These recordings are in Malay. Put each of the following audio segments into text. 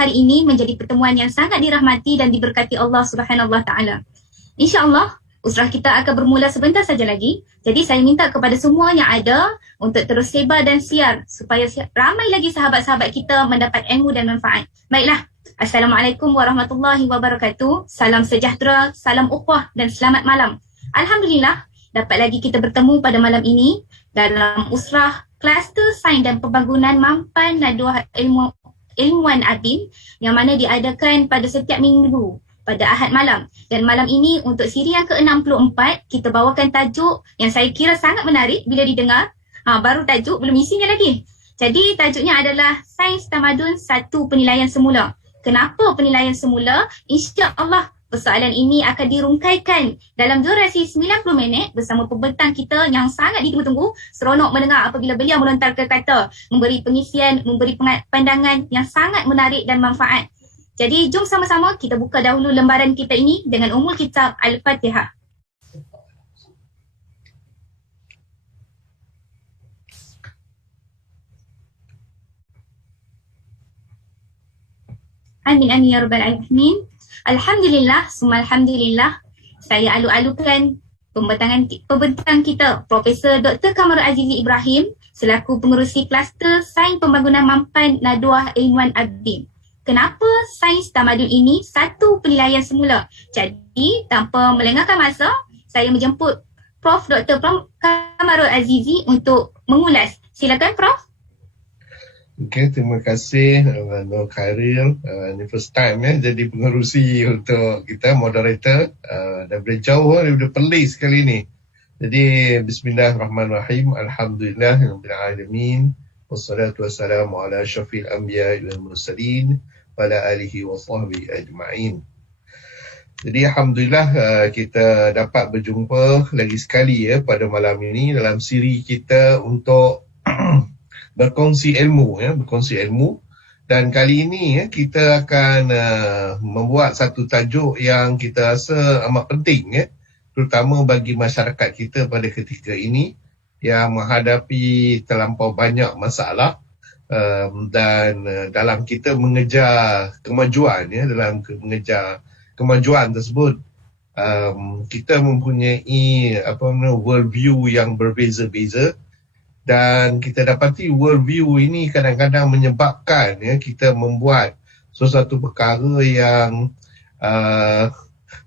hari ini menjadi pertemuan yang sangat dirahmati dan diberkati Allah Subhanahu Wa Taala. InsyaAllah, usrah kita akan bermula sebentar saja lagi. Jadi saya minta kepada semua yang ada untuk terus sebar dan siar supaya ramai lagi sahabat-sahabat kita mendapat ilmu dan manfaat. Baiklah, Assalamualaikum warahmatullahi wabarakatuh. Salam sejahtera, salam ukhuwah dan selamat malam. Alhamdulillah, dapat lagi kita bertemu pada malam ini dalam usrah Kluster Sains dan Pembangunan Mampan Naduah Ilmuwan Adin yang mana diadakan pada setiap minggu pada Ahad malam. Dan malam ini untuk siri yang ke-64 kita bawakan tajuk yang saya kira sangat menarik bila didengar. Baru tajuk, belum isinya lagi. Jadi tajuknya adalah Sains Tamadun 1 Penilaian Semula. Kenapa penilaian semula? InsyaAllah persoalan ini akan dirungkaikan dalam durasi 90 minit bersama pembentang kita yang sangat ditunggu-tunggu. Seronok mendengar apabila beliau melontarkan kata, memberi pengisian, memberi pandangan yang sangat menarik dan manfaat. Jadi jom sama-sama kita buka dahulu lembaran kita ini dengan Ummul Kitab Al-Fatihah. Amin amin ya rabbal alamin. Alhamdulillah, summa alhamdulillah. Saya alu-alukan pembentang kita Profesor Dr. Kamarul Azizi Ibrahim selaku pengerusi Kluster Sains Pembangunan Mampan Naduah Ilmuwan Adin. Kenapa sains tamadun ini 1 penilaian semula? Jadi, tanpa melengahkan masa, saya menjemput Prof. Dr. Kamarul Azizi untuk mengulas. Silakan Prof. Okey, terima kasih Nur Khairil. Ini first time jadi pengerusi untuk kita, moderator. Daripada jauh, daripada Perlis kali ni. Jadi, bismillahirrahmanirrahim. Alhamdulillahirabbil alamin. Wassalatu wassalamu ala syafil anbiya wal mursalin wa ala alihi wa sahbihi ajma'in. Jadi alhamdulillah kita dapat berjumpa lagi sekali pada malam ini dalam siri kita untuk berkongsi ilmu, dan kali ini kita akan membuat satu tajuk yang kita rasa amat penting terutama bagi masyarakat kita pada ketika ini yang menghadapi terlampau banyak masalah dan dalam kita mengejar kemajuan dalam mengejar kemajuan tersebut kita mempunyai world view yang berbeza-beza, dan kita dapati world view ini kadang-kadang menyebabkan kita membuat sesuatu perkara yang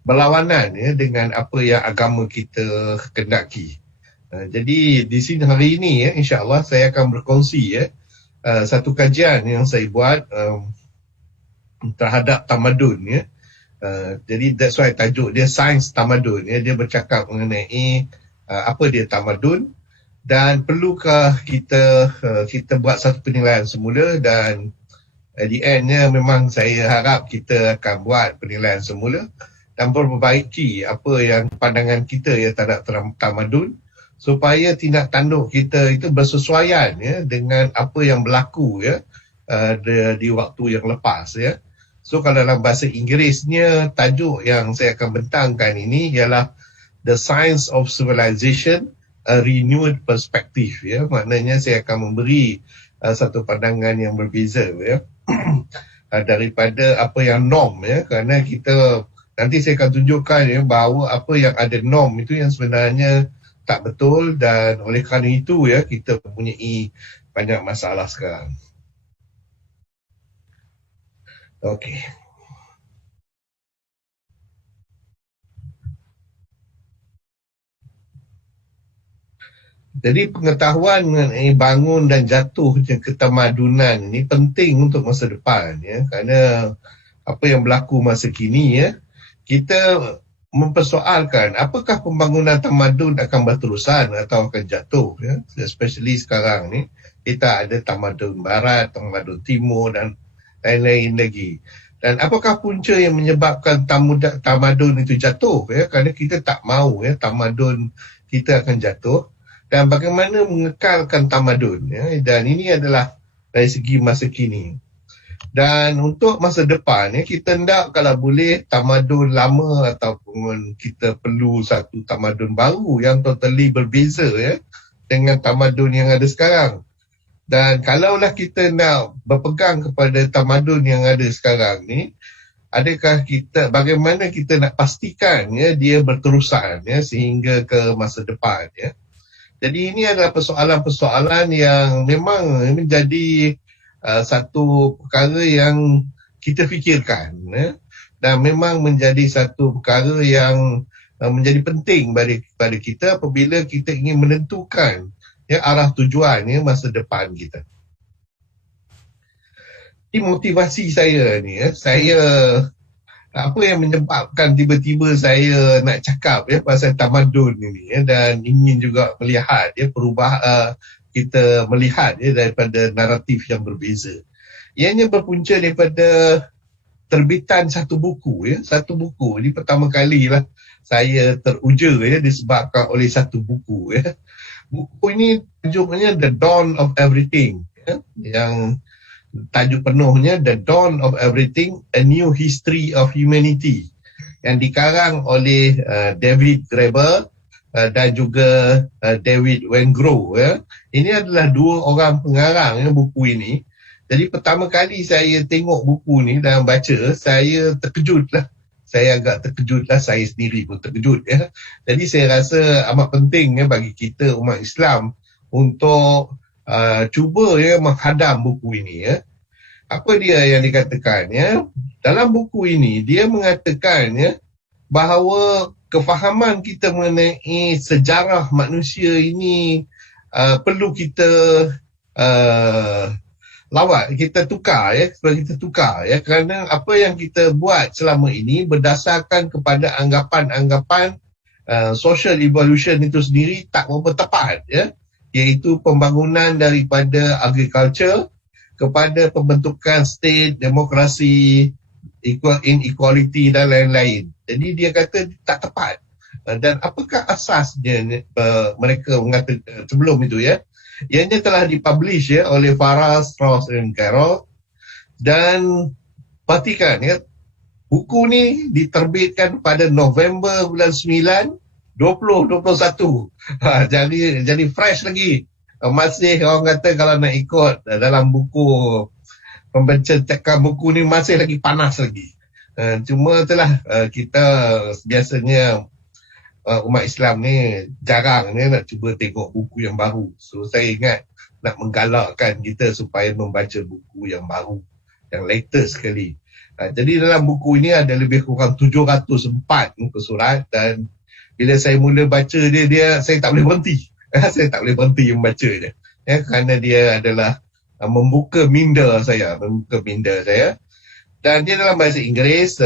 berlawanan dengan apa yang agama kita kendaki. Jadi di sini hari ini insya-Allah saya akan berkongsi satu kajian yang saya buat terhadap tamadun jadi that's why tajuk dia Sains Tamadun dia bercakap mengenai apa dia tamadun dan perlukah kita buat satu penilaian semula, dan at the end memang saya harap kita akan buat penilaian semula dan memperbaiki apa yang pandangan kita terhadap tamadun supaya tindak tanduk kita itu bersesuaian dengan apa yang berlaku di waktu yang lepas So kalau dalam bahasa Inggerisnya, tajuk yang saya akan bentangkan ini ialah The Science of Civilization, a Renewed Perspective maknanya saya akan memberi satu pandangan yang berbeza daripada apa yang norm kerana kita nanti saya akan tunjukkan bahawa apa yang ada norm itu yang sebenarnya tak betul, dan oleh kerana itu kita mempunyai banyak masalah sekarang. Okey. Jadi pengetahuan mengenai bangun dan jatuhnya ketamadunan ini penting untuk masa depan kerana apa yang berlaku masa kini kita mempersoalkan apakah pembangunan tamadun akan berterusan atau akan jatuh especially sekarang ni kita ada tamadun barat, tamadun timur dan lain-lain lagi, dan apakah punca yang menyebabkan tamadun itu jatuh kerana kita tak mahu tamadun kita akan jatuh, dan bagaimana mengekalkan tamadun dan ini adalah dari segi masa kini. Dan untuk masa depan kita hendak kalau boleh tamadun lama ataupun kita perlu satu tamadun baru yang totally berbeza dengan tamadun yang ada sekarang. Dan kalaulah kita nak berpegang kepada tamadun yang ada sekarang ni, bagaimana kita nak pastikan ya dia berterusan ya sehingga ke masa depan ya. Jadi ini adalah persoalan-persoalan yang memang menjadi satu perkara yang kita fikirkan ya. Dan memang menjadi satu perkara yang menjadi penting pada kita apabila kita ingin menentukan ya arah tujuan ya masa depan kita. Ini motivasi saya ni ya. Apa yang menyebabkan tiba-tiba saya nak cakap ya pasal tamadun ini ya, dan ingin juga melihat ya kita melihat ya daripada naratif yang berbeza. Ianya berpunca daripada terbitan satu buku ya. Satu buku ini pertama kalilah saya teruja ya disebabkan oleh satu buku ya. Buku ini tajuknya The Dawn of Everything ya. Yang tajuk penuhnya The Dawn of Everything, A New History of Humanity, yang dikarang oleh David Graeber dan juga David Wengrow ya. Ini adalah dua orang pengarang ya, buku ini. Jadi pertama kali saya tengok buku ni dan baca, saya terkejut lah. Saya agak terkejut lah, saya sendiri pun terkejut ya. Jadi saya rasa amat penting ya bagi kita umat Islam untuk cuba ya menghadam buku ini ya. Apa dia yang dikatakan ya? Dalam buku ini dia mengatakan ya bahawa kefahaman kita mengenai sejarah manusia ini perlu kita kita tukar ya, kerana apa yang kita buat selama ini berdasarkan kepada anggapan-anggapan social evolution itu sendiri tak berapa tepat ya, iaitu pembangunan daripada agriculture kepada pembentukan state, demokrasi, inequality dan lain-lain. Jadi dia kata tak tepat. Dan apakah asasnya mereka mengatakan sebelum itu ya? Ianya telah dipublish ya oleh Farrar, Straus dan Carroll. Dan perhatikan ya, buku ni diterbitkan pada November bulan 9 2021. Jadi fresh lagi. Masih orang kata kalau nak ikut dalam buku pembencekan buku ni masih lagi panas lagi. Cuma itulah kita biasanya umat Islam ni jarang ni nak cuba tengok buku yang baru. So saya ingat nak menggalakkan kita supaya membaca buku yang baru, yang latest sekali. Jadi dalam buku ini ada lebih kurang 704 muka surat, dan bila saya mula baca dia saya tak boleh berhenti. Saya tak boleh berhenti membaca dia. Ya, kerana dia adalah membuka minda saya. Dan dia dalam bahasa Inggeris,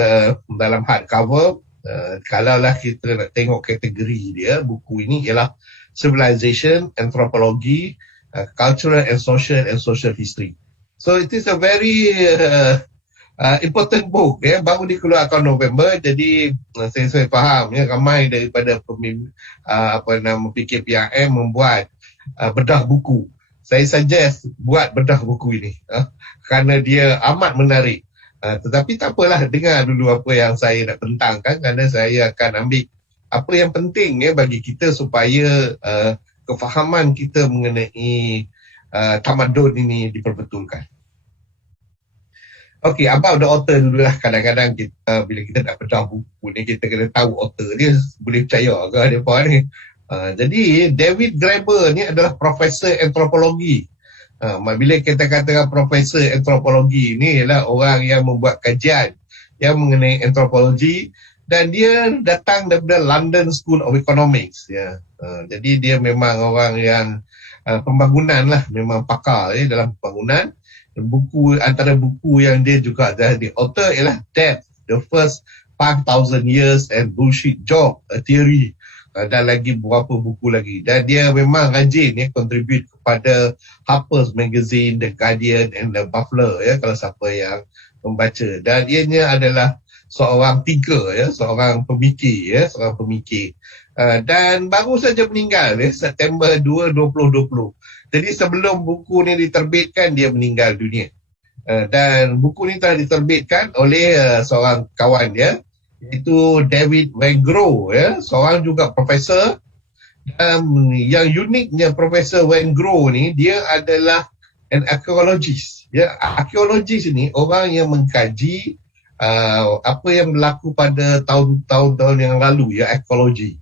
dalam hardcover. Kalaulah kita nak tengok kategori dia, buku ini ialah Civilization, Anthropology, Cultural and Social History. So it is a very important book ya, baru dikeluarkan November. Jadi saya faham ya, ramai daripada PKPIM membuat bedah buku. Saya suggest buat bedah buku ini kerana dia amat menarik. Tetapi tak apalah, dengar dulu apa yang saya nak tentangkan, kerana saya akan ambil apa yang penting ya bagi kita supaya kefahaman kita mengenai tamadun ini diperbetulkan. Okay, about the author dulu lah. Kadang-kadang kita, bila kita nak bedah buku ni, kita kena tahu author dia, boleh percaya ke dia apa ni. Jadi David Graeber ni adalah profesor antropologi. Bila kita katakan profesor antropologi ni ialah orang yang membuat kajian yang mengenai antropologi, dan dia datang daripada London School of Economics ya. Jadi dia memang orang yang pembangunan lah, memang pakar ya dalam pembangunan. Antara buku yang dia juga jadi author ialah Death, The First 5,000 Years and Bullshit Job, A Theory, dan lagi beberapa buku lagi. Dan dia memang rajin ya contribute kepada Harper's Magazine, The Guardian and The Buffalo ya, kalau siapa yang membaca. Dan ianya adalah seorang thinker ya, seorang pemikir. Dan baru saja meninggal ya, September 2, 2020. Jadi sebelum buku ni diterbitkan, dia meninggal dunia. Dan buku ni telah diterbitkan oleh seorang kawan dia, iaitu David Wengrow ya, seorang juga profesor. Dan yang uniknya Profesor Wengrow ni, dia adalah and archaeologist. Ya, archaeologist ini orang yang mengkaji apa yang berlaku pada tahun-tahun yang lalu, ya, arkeologi.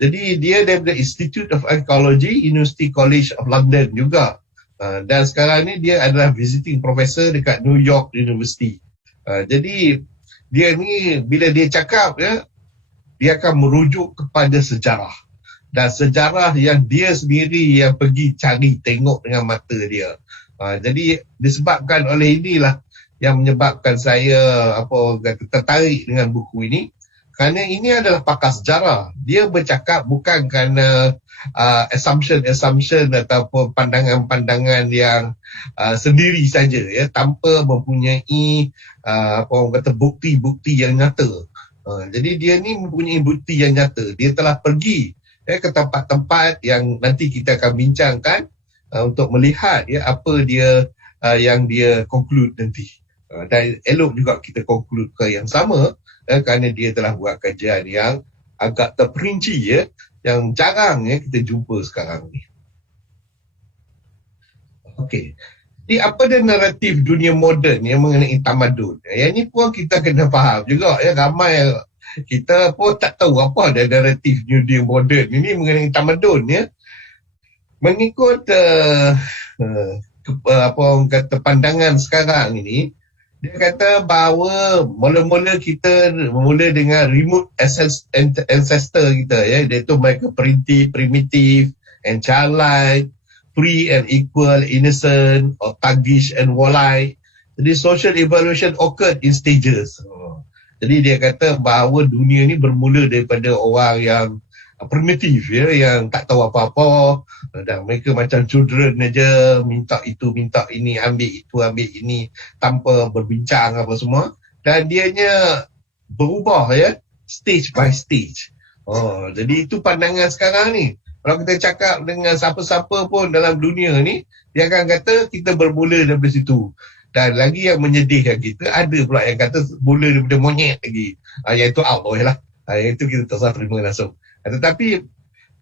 Jadi dia daripada Institute of Archaeology, University College of London juga. Dan sekarang ni dia adalah visiting professor dekat New York University. Jadi dia ni bila dia cakap, ya, dia akan merujuk kepada sejarah. Dan sejarah yang dia sendiri yang pergi cari tengok dengan mata dia. Jadi disebabkan oleh inilah yang menyebabkan saya tertarik dengan buku ini, kerana ini adalah pakar sejarah. Dia bercakap bukan kerana assumption ataupun pandangan-pandangan yang sendiri saja, ya, tanpa mempunyai bukti-bukti yang nyata. Jadi dia ni mempunyai bukti yang nyata. Dia telah pergi, ya, ke tempat-tempat yang nanti kita akan bincangkan untuk melihat, ya, apa dia yang dia conclude nanti. Dan elok juga kita conclude ke yang sama, kerana dia telah buat kajian yang agak terperinci, ya, yang jarang, ya, kita jumpa sekarang ni. Okey. Jadi apa dia naratif dunia moden yang mengenai tamadun? Yang ni pun kita kena faham juga, ya. Ramai kita pun tak tahu apa dia naratif dunia moden ini mengenai tamadun, ya. Mengikut pandangan sekarang ini, dia kata bahawa mula-mula kita mula dengan remote ancestor kita, ya, iaitu mereka primitive and childlike, free and equal, innocent or thuggish and warlike. Jadi social evolution occurred in stages. Jadi dia kata bahawa dunia ni bermula daripada orang yang primitif, ya, yang tak tahu apa-apa, dan mereka macam children aja, minta itu, minta ini, ambil itu, ambil ini, tanpa berbincang apa semua. Dan dianya berubah, ya, stage by stage. Jadi itu pandangan sekarang ni. Kalau kita cakap dengan siapa-siapa pun dalam dunia ni, dia akan kata kita bermula daripada situ. Dan lagi yang menyedihkan kita, ada pula yang kata mula daripada monyet lagi. Yang itu out lah. Yang itu kita tak usah terima langsung. Tetapi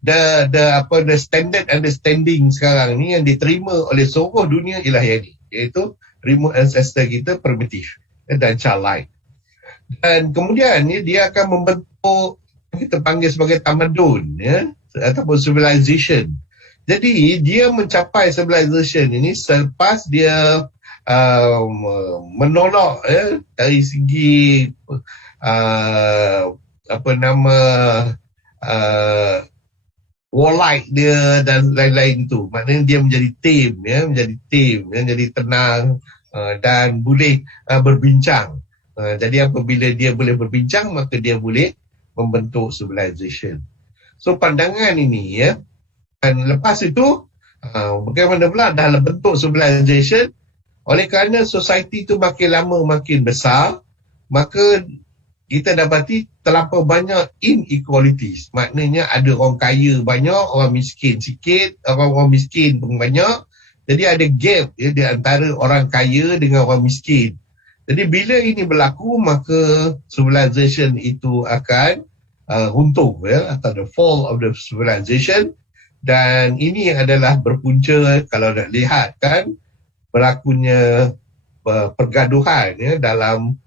the standard understanding sekarang ni yang diterima oleh seluruh dunia ialah yang ni, iaitu remote ancestor kita primitif dan childlike. Dan kemudian ni dia akan membentuk kita panggil sebagai tamadun, ya, ataupun civilization. Jadi dia mencapai civilization ini selepas dia menolak, ya, dari segi warlike dia dan lain-lain itu. Maknanya dia menjadi tame, ya, menjadi tenang dan boleh berbincang. Jadi apabila dia boleh berbincang, maka dia boleh membentuk civilization. So pandangan ini, ya, dan lepas itu bagaimana pula dalam bentuk civilization, oleh kerana society itu makin lama makin besar, maka kita dapati terlampau banyak inequalities. Maknanya ada orang kaya banyak, orang miskin sikit, orang miskin pun banyak. Jadi ada gap, ya, di antara orang kaya dengan orang miskin. Jadi bila ini berlaku, maka civilization itu akan runtuh, ya, atau the fall of the civilization. Dan ini adalah berpunca, kalau nak lihat kan, berlakunya pergaduhan, ya, dalam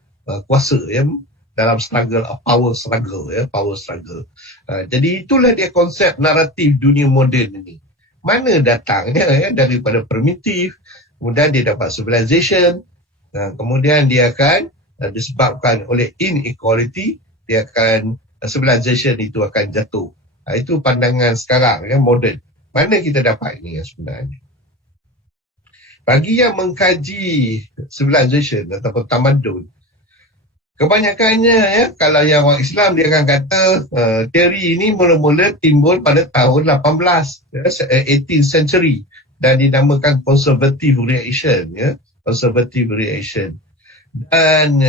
kuasa, ya, dalam struggle of power struggle, ya, power struggle. Jadi itulah dia konsep naratif dunia moden ini. Mana datangnya, ya, daripada primitif, kemudian dia dapat civilization, kemudian dia akan disebabkan oleh inequality, dia akan civilization itu akan jatuh. Itu pandangan sekarang, ya, moden. Mana kita dapat ini, ya, sebenarnya? Bagi yang mengkaji civilization ataupun tamadun, kebanyakannya, ya, kalau yang orang Islam dia akan kata teori ini mula-mula timbul pada tahun 18th century dan dinamakan conservative reaction, ya, conservative reaction. Dan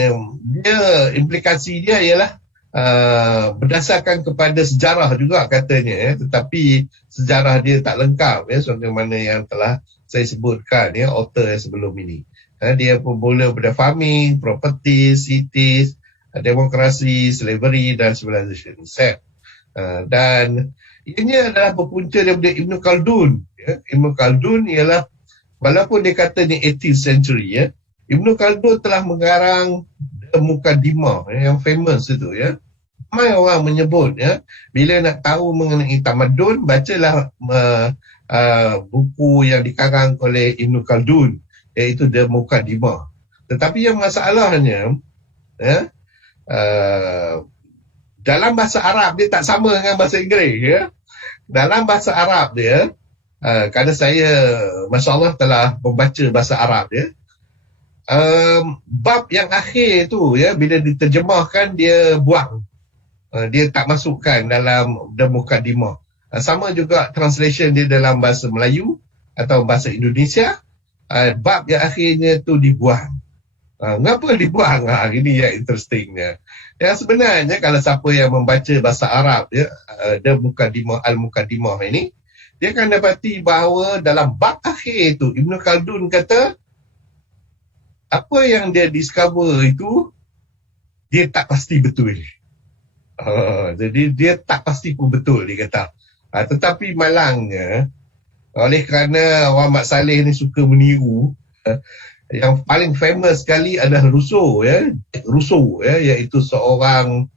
dia implikasi dia ialah berdasarkan kepada sejarah juga katanya, ya, tetapi sejarah dia tak lengkap, ya, seperti mana yang telah saya sebutkan, ya, author sebelum ini. Dia bermula pada farming, property, cities, demokrasi, slavery dan civilization itself. Dan ini adalah berpunca daripada Ibn Khaldun. Ya. Ibn Khaldun ialah walaupun dia kata ni 18th century ya, Ibn Khaldun telah mengarang The Muqaddimah yang famous itu ya. Ramai orang menyebut ya, bila nak tahu mengenai tamadun, bacalah buku yang dikarang oleh Ibn Khaldun, iaitu The Muqaddimah. Tetapi yang masalahnya ya, dalam bahasa Arab dia tak sama dengan bahasa Inggeris ya. Dalam bahasa Arab dia, kerana saya Masya Allah telah membaca bahasa Arab dia, bab yang akhir tu ya, bila diterjemahkan dia buang, dia tak masukkan dalam The Muqaddimah. Sama juga translation dia dalam bahasa Melayu atau bahasa Indonesia, bab yang akhirnya tu dibuang. Mengapa dibuang? Ini yang interestingnya. Yang sebenarnya kalau siapa yang membaca bahasa Arab ya, The Muqaddimah Al-Muqaddimah ini, dia akan dapati bahawa dalam bab akhir itu Ibn Khaldun kata apa yang dia discover itu dia tak pasti betul. Jadi dia tak pasti pun betul, dia kata. Tetapi malangnya, oleh kerana Muhammad Saleh ni suka meniru, yang paling famous sekali adalah Rousseau ya, iaitu seorang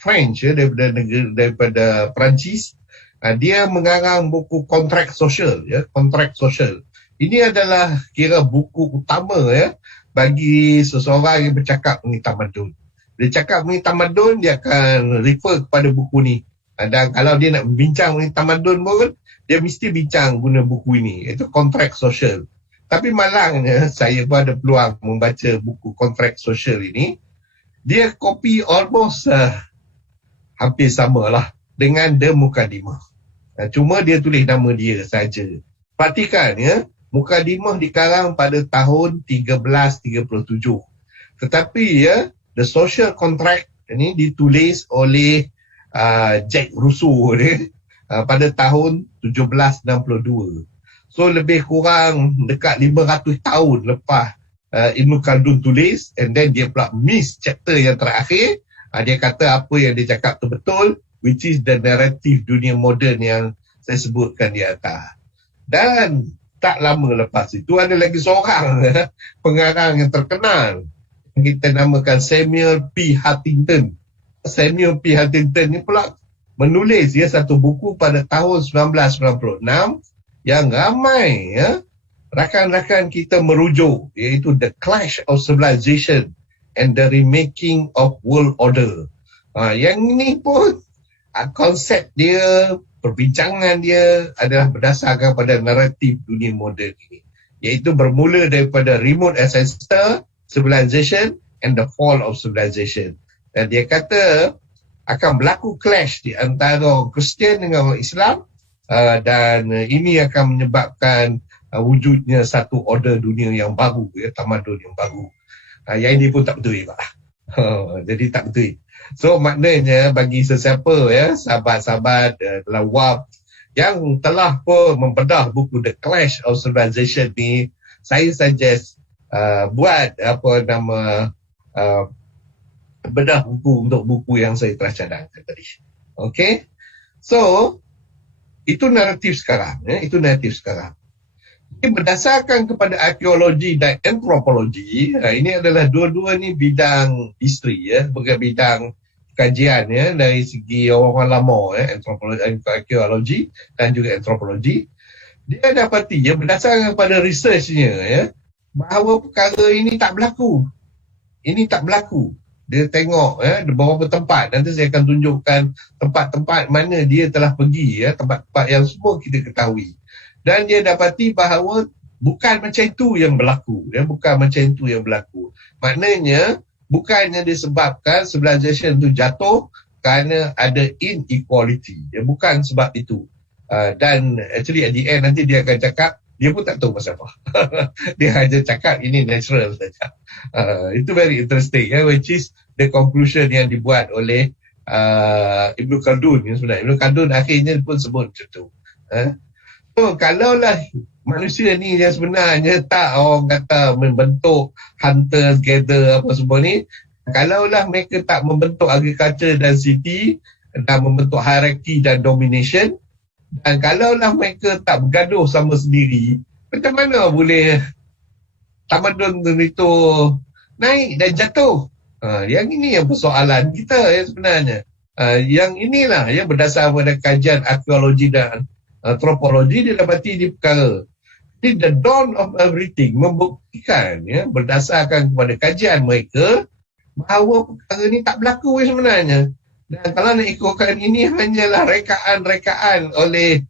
French ya, daripada Perancis. Dia mengarang buku kontrak sosial ya, kontrak sosial. Ini adalah kira buku utama ya bagi seseorang yang bercakap mengenai tamadun. Dia cakap mengenai tamadun, dia akan refer kepada buku ni. Dan kalau dia nak bincang mengenai tamadun pun, dia mesti bincang guna buku ini, iaitu kontrak sosial. Tapi malangnya, saya pun ada peluang membaca buku kontrak sosial ini. Dia copy almost hampir samalah dengan The Muqaddimah. Cuma dia tulis nama dia saja. Perhatikan ya, Muqaddimah dikarang pada tahun 1337. Tetapi ya, The Social Contract ini ditulis oleh Jack Rousseau pada tahun 1762. So lebih kurang dekat 500 tahun lepas Ibn Khaldun tulis, and then dia pula miss chapter yang terakhir. Dia kata apa yang dia cakap tu betul, which is the narrative dunia moden yang saya sebutkan di atas. Dan tak lama lepas itu ada lagi seorang pengarang yang terkenal, kita namakan Samuel P. Huntington. Samuel P. Huntington ni pula menulis ya satu buku pada tahun 1996 yang ramai ya rakan-rakan kita merujuk, iaitu The Clash of Civilization and the Remaking of World Order. Yang ini pun konsep dia, perbincangan dia adalah berdasarkan pada naratif dunia moden ini, iaitu bermula daripada remote ancestor civilization and the fall of civilization. Dan dia kata akan berlaku clash di antara Kristian dengan orang Islam, dan ini akan menyebabkan wujudnya satu order dunia yang baru, ya, tamadun yang baru. Yang ini pun tak betul, Pak. Jadi tak betul. So maknanya bagi sesiapa ya, sahabat-sahabat dalam WAP yang telah pun membedah buku The Clash of Civilization ni, saya suggest buat bedah buku untuk buku yang saya telah cadangkan tadi. Okay, so itu naratif sekarang ya, itu naratif sekarang. Ini berdasarkan kepada arkeologi dan antropologi. Ini adalah dua-dua ni bidang history ya, bidang kajian ya, dari segi orang lama ya, arkeologi dan juga antropologi. Dia dapati ya, berdasarkan kepada researchnya ya, bahawa perkara ini tak berlaku. Ini tak berlaku. Dia tengok ya, beberapa tempat. Nanti saya akan tunjukkan tempat-tempat mana dia telah pergi ya, tempat-tempat yang semua kita ketahui. Dan dia dapati bahawa bukan macam itu yang berlaku ya, bukan macam itu yang berlaku. Maknanya bukannya disebabkan civilization itu jatuh kerana ada inequality ya, bukan sebab itu. Dan actually at the end nanti dia akan cakap dia pun tak tahu pasal apa. Dia hanya cakap ini natural saja. Itu very interesting ya, which is the conclusion yang dibuat oleh Ibn Khaldun ya, sebenarnya. Ibn Khaldun akhirnya pun sebut macam tu. So kalaulah manusia ni yang sebenarnya tak orang kata membentuk hunter gather apa semua ni, kalaulah mereka tak membentuk agriculture dan city dan membentuk hierarchy dan domination, dan kalaulah mereka tak bergaduh sama sendiri, Macam mana boleh tamadun itu naik dan jatuh? Yang ini yang persoalan kita sebenarnya. Yang inilah yang berdasar pada kajian arkeologi dan antropologi didapati di perkara. Jadi the dawn of everything membuktikan berdasarkan kepada kajian mereka bahawa perkara ni tak berlaku sebenarnya. Dan kalau nak ikutkan ini hanyalah rekaan-rekaan oleh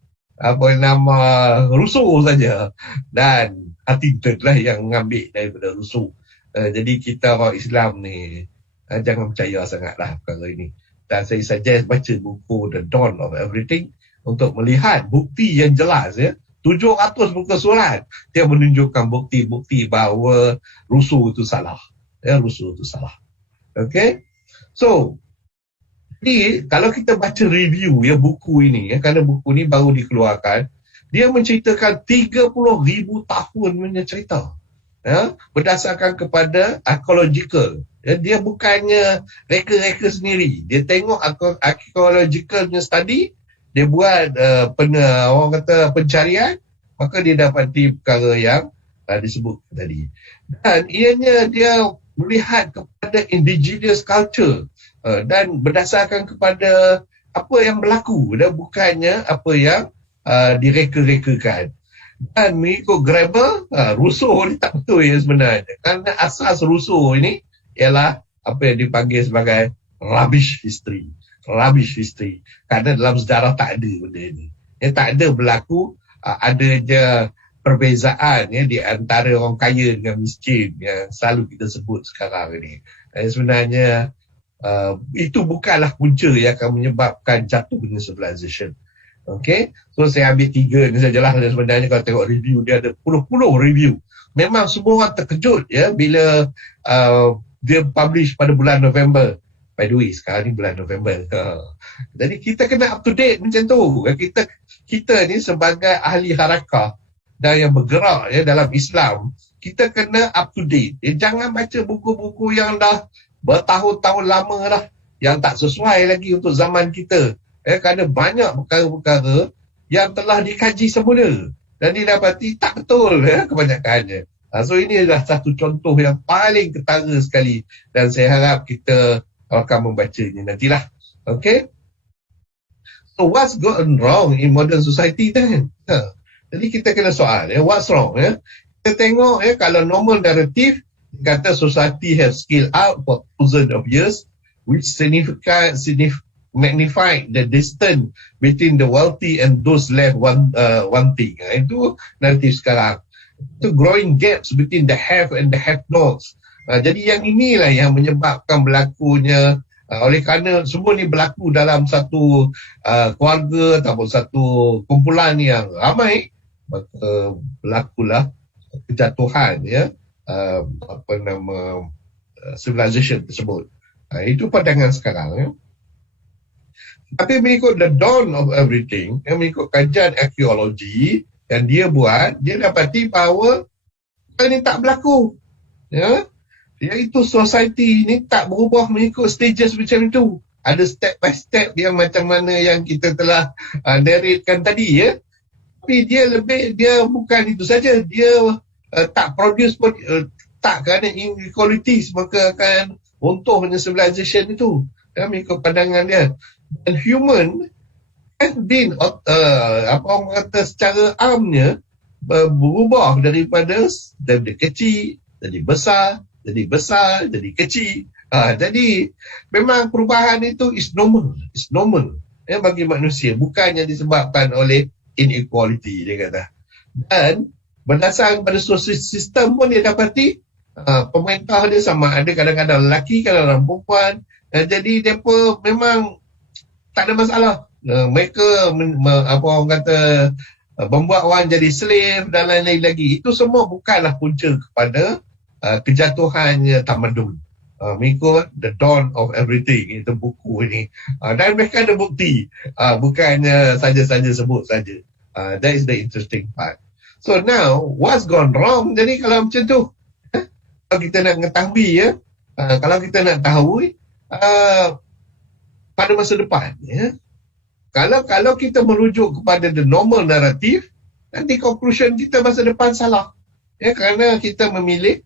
Rousseau saja. Dan Huntington lah yang mengambil daripada Rousseau. Jadi kita orang Islam ni jangan percaya sangatlah perkara ini. Dan saya suggest baca buku The Dawn of Everything untuk melihat bukti yang jelas 700 muka surat dia menunjukkan bukti-bukti bahawa Rousseau itu salah. Rousseau itu salah. Okay? So, jadi kalau kita baca review buku ini, kerana buku ini baru dikeluarkan, dia menceritakan 30,000 tahun punya cerita. Berdasarkan kepada archaeological. Dia bukannya reka-reka sendiri. Dia tengok archaeologicalnya study, dia buat orang kata pencarian, maka dia dapati perkara yang disebut tadi. Dan ianya dia melihat kepada indigenous culture dan berdasarkan kepada apa yang berlaku dan bukannya apa yang direka-rekakan. Dan mengikut Graeber, Rousseau ni tak betul sebenarnya. Kerana asas Rousseau ini ialah apa yang dipanggil sebagai rubbish history. Rubbish history. Kerana dalam sejarah tak ada benda ni. Tak ada berlaku adanya perbezaan di antara orang kaya dengan miskin yang selalu kita sebut sekarang ni. Sebenarnya itu bukanlah punca yang akan menyebabkan jatuhnya civilization. Okay, so saya ambil 3 ni sajalah. Dan sebenarnya kalau tengok review dia ada puluh-puluh review. Memang semua orang terkejut bila dia publish pada bulan November. By the way, sekarang ni bulan November. Jadi kita kena up to date macam tu. Kita ni sebagai ahli harakah dan yang bergerak dalam Islam, kita kena up to date. Jangan baca buku-buku yang dah bertahun-tahun lama dah, yang tak sesuai lagi untuk zaman kita. Kerana banyak perkara-perkara yang telah dikaji semula dan didapati tak betul kebanyakannya. So ini adalah satu contoh yang paling ketara sekali dan saya harap kita akan membacanya nantilah. Okay. So what's gone wrong in modern society then? Jadi kita kena soal, what's wrong? Kita tengok kalau normal narrative kata society has scaled out for thousands of years, which magnify the distance between the wealthy and those left wanting. Itu narrative sekarang. Itu growing gaps between the have and the have-nots. Jadi yang inilah yang menyebabkan berlakunya oleh kerana semua ni berlaku dalam satu keluarga ataupun satu kumpulan yang ramai, maka berlakulah kejatuhan civilization tersebut. Itu pandangan sekarang. Tapi mengikut the dawn of everything, mengikut kajian arkeologi yang dia buat, dia dapati bahawa ini tak berlaku. Iaitu society ni tak berubah mengikut stages macam itu. Ada step by step yang macam mana yang kita telah narratekan tadi. Tapi dia bukan itu saja. Dia tak produce pun, tak kerana inequalities, maka akan runtuhnya civilization itu. Mengikut pandangan dia. Dan human has been orang kata secara amnya berubah daripada kecil jadi besar, jadi kecil. Jadi memang perubahan itu is normal. Bagi manusia, bukannya disebabkan oleh inequality, dia kata. Dan berdasarkan pada social system pun dia dapati pemerintah dia sama ada kadang-kadang lelaki, kadang-kadang perempuan. Jadi mereka memang tak ada masalah. Mereka orang kata membuat orang jadi slave dan lain-lain lagi. Itu semua bukanlah punca kepada kejatuhannya tamadun. Mengikut the dawn of everything, itu buku ini. Dan mereka ada bukti. Bukannya saja-saja sebut saja. That is the interesting part. So now, what's gone wrong? Jadi kalau macam tu, kalau kita nak mengetahui, kalau kita nak tahu pada masa depan, kalau kita merujuk kepada the normal narrative, nanti conclusion kita masa depan salah. Ya, kerana kita memilih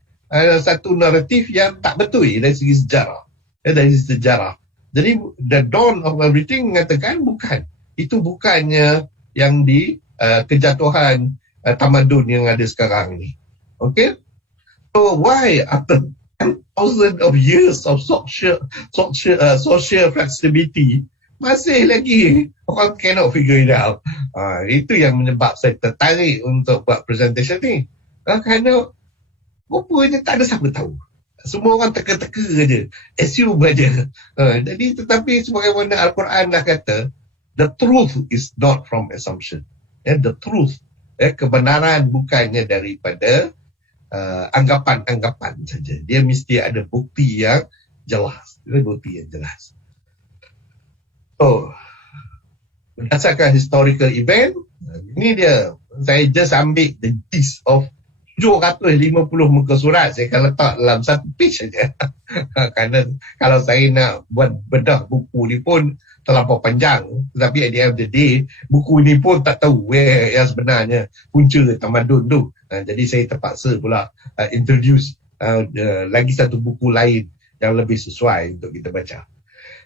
satu naratif yang tak betul dari segi sejarah. Dari segi sejarah. Jadi the dawn of everything mengatakan bukan. Itu bukannya yang di kejatuhan tamadun yang ada sekarang ni. Okay? So why after 10,000 of years of social flexibility masih lagi orang cannot figure it out. Itu yang menyebab saya tertarik untuk buat presentation ni. Kerana rupanya tak ada siapa tahu. Semua orang teka-teka je, assume je. Jadi tetapi sebagaimana Al-Quran dah kata, the truth is not from assumption. The truth, kebenaran bukannya daripada anggapan-anggapan saja. Dia mesti ada bukti yang jelas. So, berdasarkan historical event, ini dia, saya just ambil the gist of 750 muka surat saya akan letak dalam satu page saja. Kerana kalau saya nak buat bedah buku ni pun terlampau panjang. Tetapi at the end of the day, buku ni pun tak tahu yang sebenarnya punca tamadun tu. Jadi saya terpaksa pula introduce lagi satu buku lain yang lebih sesuai untuk kita baca.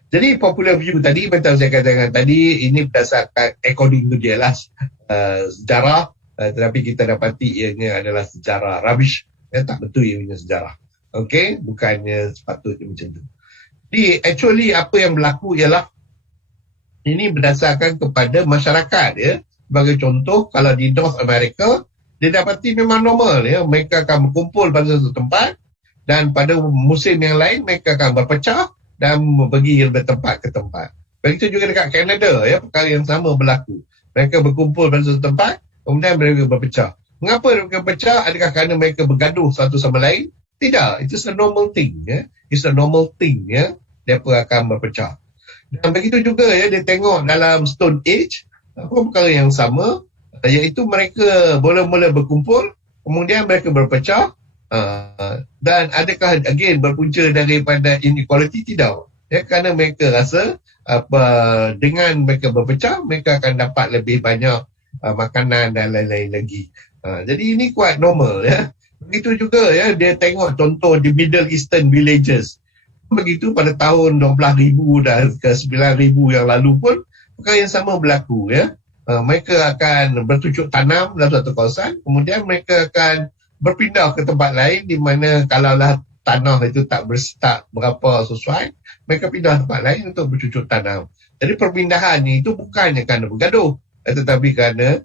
Jadi popular view tadi, betul saya katakan tadi, ini berdasarkan according to dia lah sejarah. Tetapi kita dapati ianya adalah sejarah rubbish. Tak betul ianya sejarah. Okay? Bukannya sepatutnya macam tu. Jadi actually apa yang berlaku ialah ini berdasarkan kepada masyarakat. Ya. Sebagai contoh, kalau di North America, dia dapati memang normal. Ya. Mereka akan berkumpul pada satu tempat dan pada musim yang lain mereka akan berpecah dan pergi dari tempat ke tempat. Begitu juga dekat Canada. Ya. Perkara yang sama berlaku. Mereka berkumpul pada satu tempat, kemudian mereka berpecah. Mengapa mereka berpecah? Adakah kerana mereka bergaduh satu sama lain? Tidak. It's a normal thing. Ya. It's a normal thing. Ya. Mereka akan berpecah. Dan begitu juga ya, dia tengok dalam Stone Age, perkara yang sama, iaitu mereka mula-mula berkumpul, kemudian mereka berpecah, dan adakah again berpunca daripada inequality? Tidak. Ya, kerana mereka rasa dengan mereka berpecah, mereka akan dapat lebih banyak makanan dan lain-lain lagi. Jadi ini quite normal ya. Begitu juga ya, dia tengok contoh di Middle Eastern villages. Begitu pada tahun 12,000 dan ke 9,000 yang lalu pun perkara yang sama berlaku ya. Mereka akan bertucuk tanam dalam satu kawasan, kemudian mereka akan berpindah ke tempat lain di mana kalaulah tanah itu tak berapa sesuai, mereka pindah tempat lain untuk bercucuk tanam. Jadi perpindahannya itu bukannya kerana bergaduh, tetapi kerana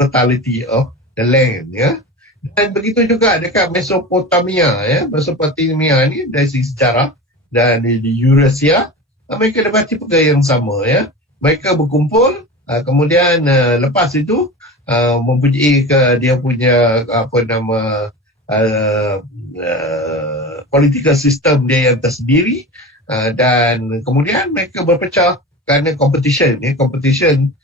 fertility of the land ya. Dan begitu juga dekat Mesopotamia ya. Mesopotamia ni dari segi sejarah dan di Eurasia, mereka dapati perkara yang sama ya. Mereka berkumpul, kemudian lepas itu mempunyai dia punya political system dia yang tersendiri, dan kemudian mereka berpecah kerana competition ya. Competition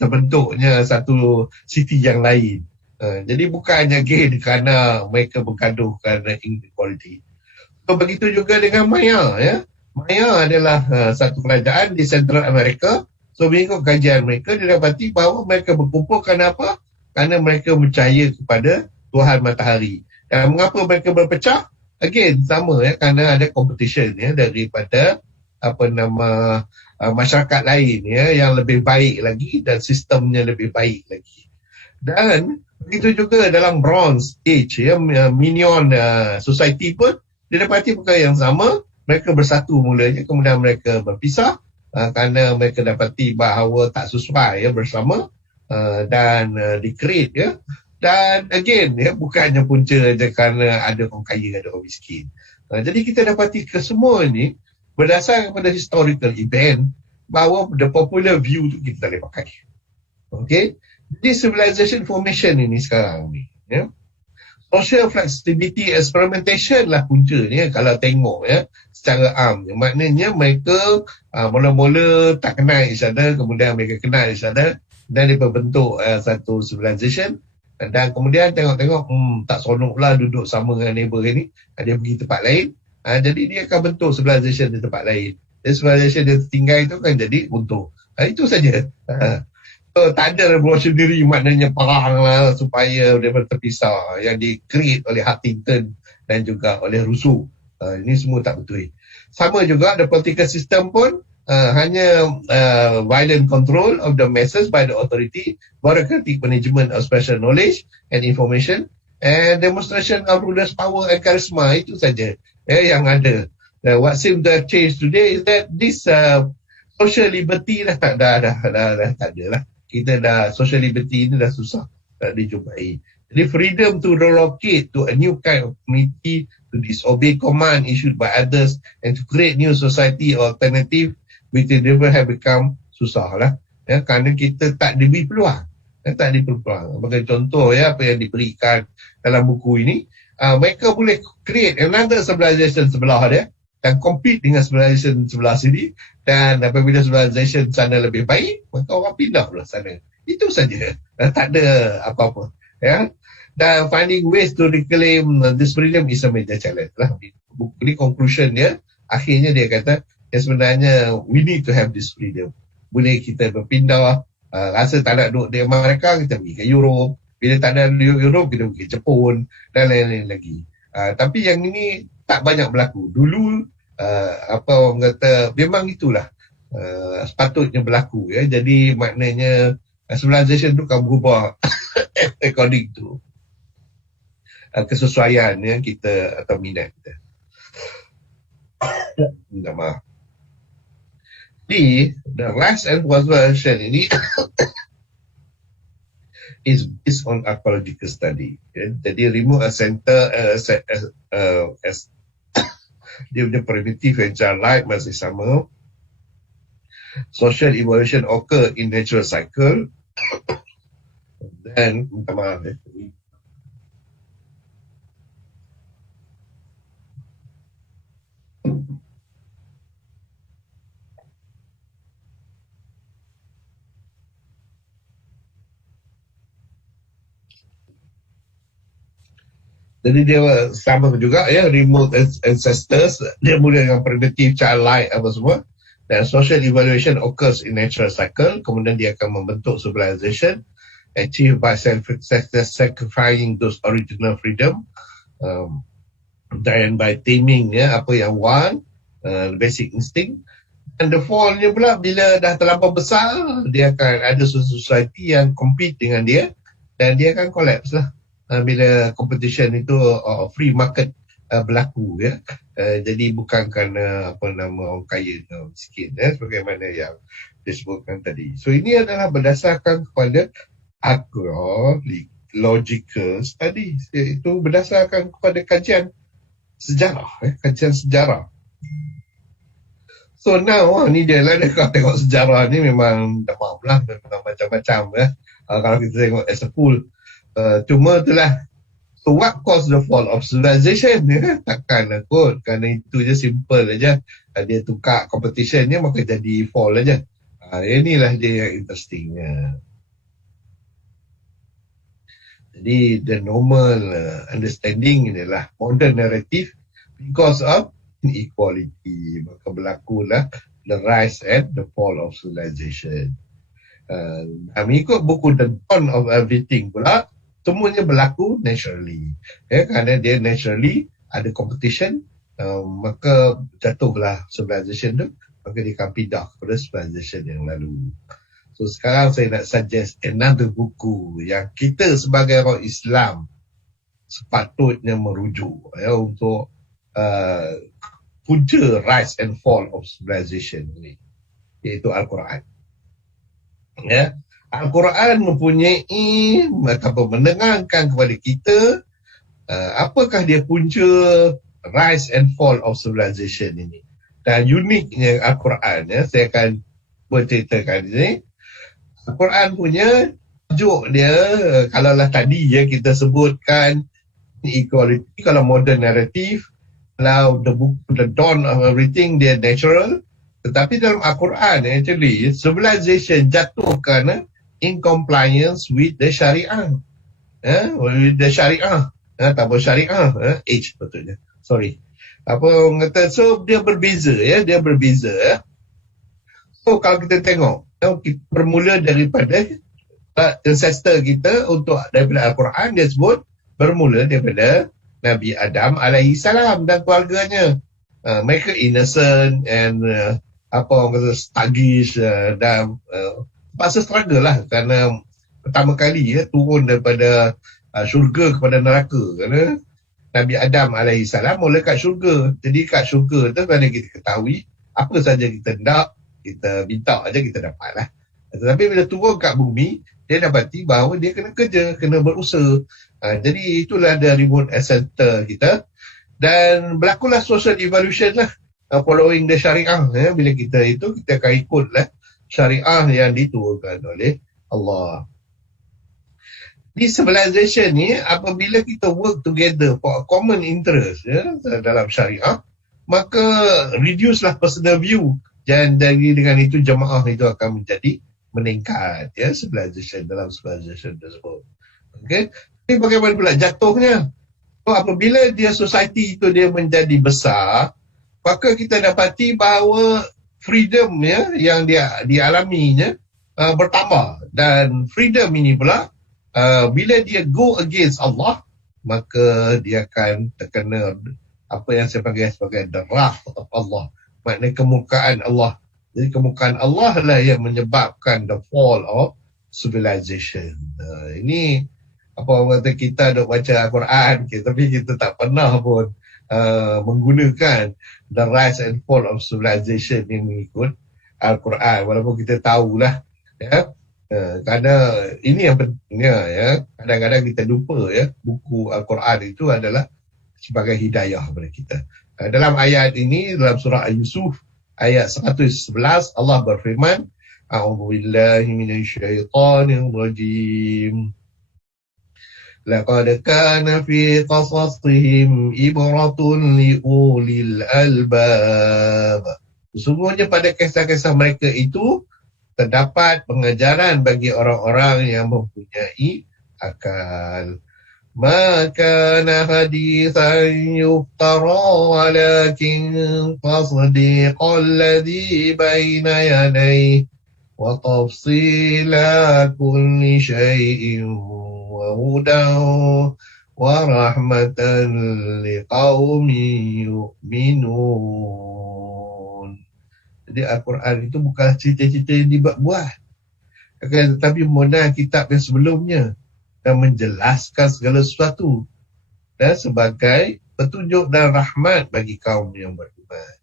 terbentuknya satu city yang lain. Jadi bukannya again kerana mereka bergaduh kerana inequality. So begitu juga dengan Maya ya. Maya adalah satu kerajaan di Central America. So mengikut kajian mereka, didapati bahawa mereka berkumpul kerana apa? Kerana mereka percaya kepada Tuhan Matahari. Dan mengapa mereka berpecah? Again sama ya, kerana ada competition ya daripada masyarakat lain ya yang lebih baik lagi dan sistemnya lebih baik lagi. Dan begitu juga dalam Bronze Age ya, Minoan society pun didapati perkara yang sama. Mereka bersatu mulanya, kemudian mereka berpisah kerana mereka dapati bahawa tak sesuai ya bersama, dan di-create ya. Dan again ya, bukannya punca je kerana ada orang kaya ada orang miskin. Jadi kita dapati kesemua ni berdasarkan kepada historical event, bahawa the popular view tu kita tak boleh pakai. Okay? Jadi civilization formation ini sekarang ni ya. Social flexibility experimentation lah punca ni ya, kalau tengok ya secara am. Maknanya mereka mula-mula tak kenal each other, kemudian mereka kenal each other, dan dia berbentuk satu civilization. Dan kemudian tengok-tengok tak seronok lah duduk sama dengan neighbor ni, dia pergi tempat lain. Jadi dia akan bentuk civilization di tempat lain. Dan civilization dia tertinggal itu kan jadi runtuh. Itu saja. So tak ada revolution diri maknanya perang lah supaya dia terpisah yang di-create oleh Huntington dan juga oleh Rousseau. Ini semua tak betul. Sama juga the political system pun hanya violent control of the masses by the authority, bureaucratic management of special knowledge and information, and demonstration of rulers' power and charisma. Itu saja yang ada. What seems to have changed today is that this social liberty dah tak ada lah. Kita dah social liberty ni dah susah tak dijumpai. Jadi freedom to relocate to a new kind of community, to disobey command issued by others and to create new society alternative which never have become susah lah. Kerana kita tak diberi peluang. Tak diberi peluang. Sebagai contoh apa yang diberikan dalam buku ini, mereka boleh create another civilization sebelah dia dan compete dengan civilization sebelah sini, dan apabila civilization sana lebih baik, maka orang pindah pula sana. Itu saja. Tak ada apa-apa. Dan finding ways to reclaim this freedom is a major challenge lah. Buku ni conclusion dia, akhirnya dia kata sebenarnya we need to have this freedom. Boleh kita berpindah, rasa tak nak duduk di Amerika, kita pergi ke Europe. Bila tak ada Europe, kita pergi ke Jepun dan lain-lain lagi. Tapi yang ini tak banyak berlaku. Dulu orang kata memang itulah sepatutnya berlaku. Jadi maknanya civilization tu kan berubah according to kesesuaian kita atau minat kita. Minta maaf. The rise and version ini is based on archaeological study. Jadi remove a center as dia punya primitive and childlike masih sama. Social evolution occur in natural cycle. Dan minta maaf Jadi dia sama juga remote ancestors, dia mula dengan primitive childlike apa semua, dan social evaluation occurs in natural cycle, kemudian dia akan membentuk civilization achieved by sacrificing those original freedom, dan by taming apa yang want, basic instinct. And the fall-nya pula bila dah terlampau besar, dia akan ada society yang compete dengan dia dan dia akan collapse lah. Bila competition itu free market berlaku jadi bukan kerana orang kaya atau miskin sebagaimana yang disebutkan tadi. So ini adalah berdasarkan kepada archaeological study, itu berdasarkan kepada kajian sejarah. So now ni dia lah, kalau tengok sejarah ni memang dah maaf lah, memang macam-macam kalau kita tengok as a full. Cuma itulah, so what caused the fall of civilization? Takkan kot, kerana itu je simple aja. Dia tukar competitionnya maka jadi fall aja. Inilah dia yang interestingnya. Jadi the normal understanding inilah modern narrative because of inequality. Maka berlakulah the rise and the fall of civilization. Mengikut buku The Dawn of Everything pula, semuanya berlaku naturally. Kerana dia naturally ada competition, maka jatuhlah civilization tu, maka dia akan pindah kepada civilization yang lalu. So sekarang saya nak suggest another buku yang kita sebagai orang Islam sepatutnya merujuk untuk punca rise and fall of civilization ini, iaitu Al-Quran. Al-Quran mempunyai ataupun menengangkan kepada kita apakah dia punca rise and fall of civilization ini. Dan uniknya Al-Quran, saya akan berceritakan ini. Al-Quran punya tajuk dia, kalaulah tadi kita sebutkan equality, kalau modern narrative, kalau the book The Dawn of Everything dia natural, tetapi dalam Al-Quran actually civilization jatuh kerana in compliance with the Syariah. With the Syariah. Tabur Syariah. H betulnya. Sorry. Orang kata, so dia berbeza. So kalau kita tengok, kita bermula daripada ancestor kita untuk daripada Al-Quran dia sebut bermula daripada Nabi Adam alaihi salam dan keluarganya. Mereka innocent and apa orang kata sluggish dan terpaksa struggle lah kerana pertama kali turun daripada syurga kepada neraka kerana Nabi Adam alaihi salam mula kat syurga. Jadi kat syurga tu kerana kita ketahui apa saja kita nak, kita minta aja kita dapat lah. Tetapi bila turun kat bumi, dia dapati bahawa dia kena kerja, kena berusaha. Jadi itulah the remote center kita. Dan berlakulah social evolution lah, following the syariah. Bila kita akan ikutlah syariah yang diturunkan oleh Allah. Di civilization ni, apabila kita work together for a common interest dalam syariah, maka reduce lah personal view. Dan dengan itu jemaah itu akan menjadi meningkat civilization dalam civilization tersebut. Okay? Tapi bagaimana pula jatuhnya? So, apabila dia society itu dia menjadi besar, maka kita dapati bahawa freedom yang dia dialaminya bertambah. Dan freedom ini pula bila dia go against Allah, maka dia akan terkena apa yang saya panggil sebagai the wrath of Allah. Maknanya kemurkaan Allah. Jadi kemurkaan Allah lah yang menyebabkan the fall of civilization. Ini apa orang kata kita duk baca Al-Quran, tapi kita tak pernah pun menggunakan the rise and fall of civilization yang mengikut Al-Quran. Walaupun kita tahulah kerana ini yang pentingnya kadang-kadang kita lupa buku Al-Quran itu adalah sebagai hidayah kepada kita. Dalam ayat ini, dalam surah Yusuf ayat 111, Allah berfirman, A'udzubillahi minasyaitonir rajim. Laqad kana fi qasasihim ibratun liulil albab. Sesungguhnya pada kisah-kisah mereka itu terdapat pengajaran bagi orang-orang yang mempunyai akal. ما كان حديثا يفترى ولكن تصديق الذي بين يديه وتفصيل كل شيء وهدى ورحمة لقوم يؤمنون. Jadi Al-Quran itu bukan cerita-cerita yang dibuat-buat, tetapi memudah kitab yang sebelumnya dan menjelaskan segala sesuatu dan sebagai petunjuk dan rahmat bagi kaum yang beriman.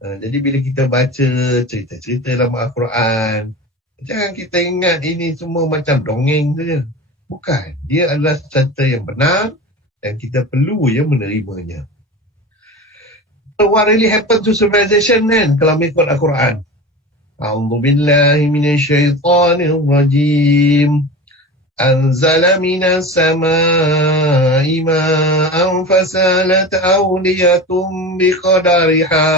Jadi bila kita baca cerita-cerita dalam Al-Quran, jangan kita ingat ini semua macam dongeng saja. Bukan, dia adalah cerita yang benar dan kita perlu menerimanya. So what really happened to civilization then kalau mengikut Al-Quran? A'udzubillahi minasyaitonir rajim. أنزل من السماء ماء فسالت أودية بقدرها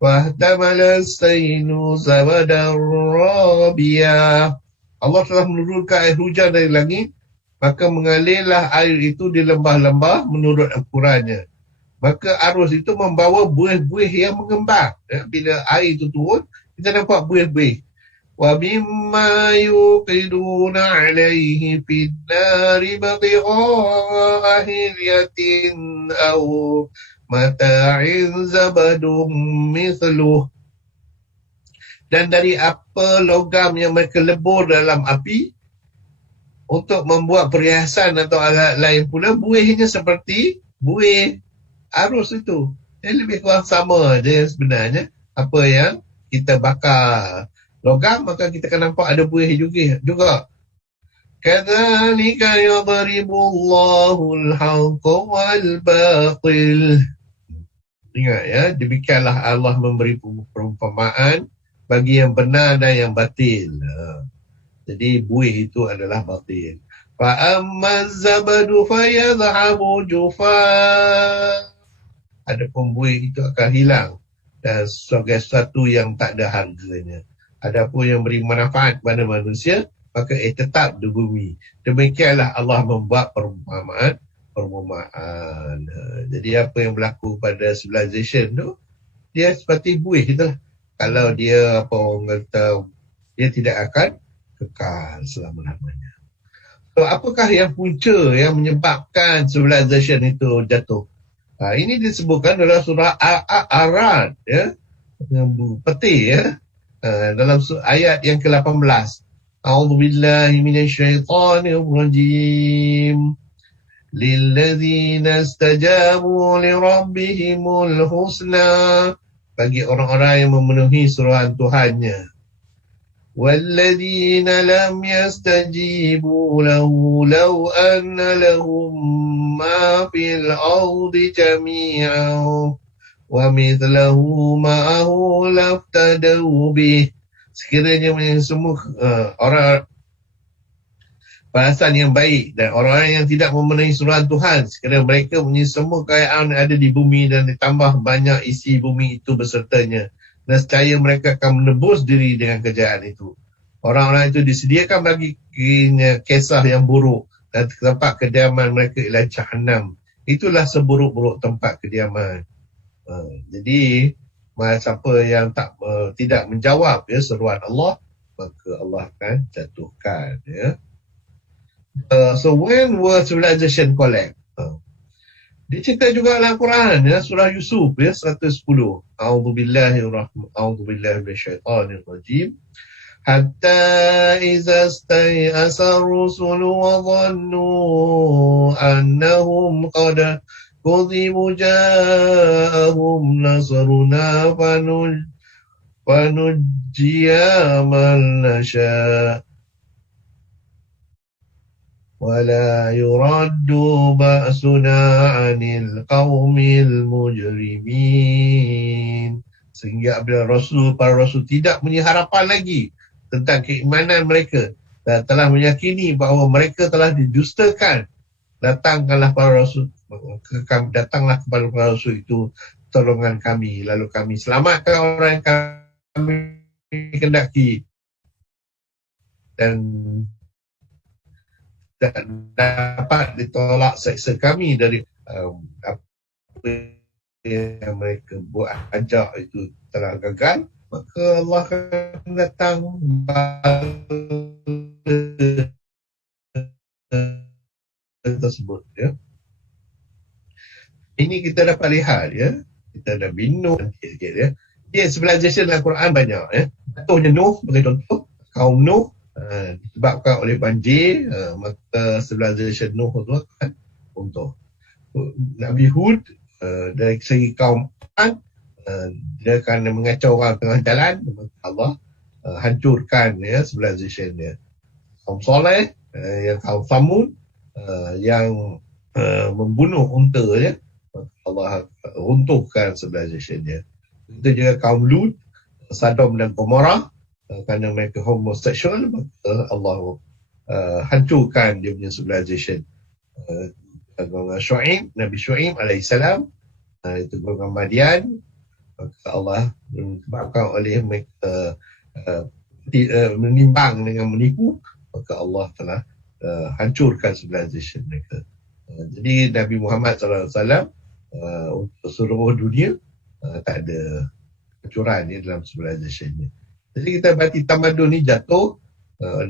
واحتمل السيل زبدا رابيا. Allah telah menurunkan air hujan dari langit, maka mengalirlah air itu di lembah-lembah menurut ukurannya. Maka arus itu membawa buih-buih yang mengembang. Bila air itu turun, kita nampak buih-buih. وَمِمَّا يُوقِدُونَ عَلَيْهِ فِي النَّارِ ابْتِغَاءَ حِلْيَةٍ أَوْ مَتَاعٍ زَبَدٌ مِثْلُهُ. Dan dari apa logam yang mereka lebur dalam api untuk membuat perhiasan atau alat lain pula, buihnya seperti buih arus itu. Dia lebih kurang sama je sebenarnya. Apa yang kita bakar logam, maka kita akan nampak ada buih juga. Kadzalika yadribullahu al-haqqa wal-batil. Ingat demikianlah Allah memberi perumpamaan bagi yang benar dan yang batil. Jadi buih itu adalah batil. Fa amma az-zabadu fayadhhabu jufaa. Adapun buih itu akan hilang dan sebagai sesuatu yang tak ada harganya. Adapun yang beri manfaat kepada manusia, maka tetap di bumi. Demikianlah Allah membuat perumpamaan. Jadi apa yang berlaku pada civilization tu, dia seperti buih itulah. Kalau dia dia tidak akan kekal selama-lamanya. So, apakah yang punca yang menyebabkan civilization itu jatuh? Ini disebutkan dalam surah Ar-Ra'd, ya, peti, ya, dalam ayat yang ke-18. A'udzubillahi minasyaitonirrajim. Lilladzina istajabu lirabbihimul husna. Bagi orang-orang yang memenuhi suruhan Tuhannya. وَالَّذِينَ لَمْ يَسْتَجِيبُوا لَهُ لَوْ أَنَّ لَهُمْ مَا فِي الْأَرْضِ جَمِيعًا وَمِثْلَهُ مَعَهُ لَافْتَدَوْا بِهِ. Sekiranya semua orang perasaan yang baik dan orang-orang yang tidak memenuhi suruhan Tuhan, sekiranya mereka punya semua kekayaan yang ada di bumi dan ditambah banyak isi bumi itu besertanya, dan secaya mereka akan menebus diri dengan kejayaan itu. Orang-orang itu disediakan bagi kisah yang buruk dan tempat kediaman mereka ialah Jahannam. Itulah seburuk-buruk tempat kediaman. Jadi siapa yang tidak menjawab, ya, seruan Allah, maka Allah akan jatuhkan, ya. So when will civilization collapse? Dia cerita juga dalam Quran, ya, surah Yusuf, ya, 110. A'udzubillahi minasyaitonirrajim. Hatta iza stay'asa ar-rusulu wa dhannu annahum qad kudzibu ja'ahum nasruna fanujjiya man nasha' ولا يرد بأسنا عن القوم المجرمين. Sehingga apabila para rasul tidak punya harapan lagi tentang keimanan mereka dan telah meyakini bahawa mereka telah didustakan, datanglah kepada para rasul itu tolongan kami, lalu kami selamatkan orang yang kami kendaki dan dapat ditolak seksa kami dari apa yang mereka buat ajak itu telah gagal, maka Allah akan datang tersebut, ya. Ini kita dapat lihat, ya. Kita ada Nuh sikit, ya. Dia civilization dalam Quran banyak, ya. Jatuhnya Nuh sebagai contoh, kaum Nuh disebabkan oleh banjir, maka civilization Nuh itu akan runtuh. Nabi Hud dari segi kaum Ad, dia akan mengacau orang tengah jalan, maka Allah hancurkan, ya, civilization dia. Kaum Soleh, yang kaum Samud, yang membunuh unta, ya, maka Allah runtuhkan civilization dia. Itu juga kaum Lut, Sodom dan Gomorrah, kerana mereka homoseksual, maka Allah hancurkan dia punya civilization. Syuaib, Nabi Syuaib alaihissalam, itu golongan Madian, maka Allah disebabkan oleh mereka menimbang dengan menipu, maka Allah telah hancurkan civilization mereka. Jadi Nabi Muhammad SAW untuk seluruh dunia tak ada kehancuran dalam civilization-nya. Jadi kita berarti tamadun ni jatuh,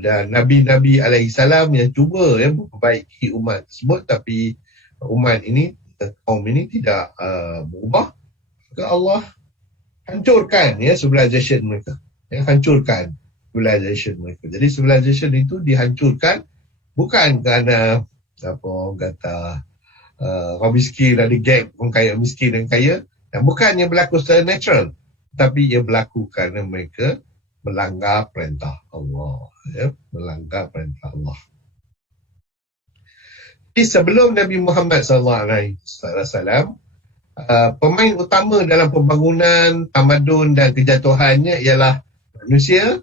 dan Nabi-Nabi alaihissalam yang cuba, ya, memperbaiki umat tersebut, tapi umat ini, kaum ini tidak berubah, maka Allah hancurkan, ya, civilization mereka, ya, hancurkan civilization mereka. Jadi civilization itu dihancurkan bukan kerana apa orang kata orang miskin ada gap, orang kaya miskin dan kaya, dan bukannya berlaku secara natural, tapi ia berlaku kerana mereka melanggar perintah Allah, ya, melanggar perintah Allah. Jadi sebelum Nabi Muhammad SAW, pemain utama dalam pembangunan tamadun dan kejatuhannya ialah manusia,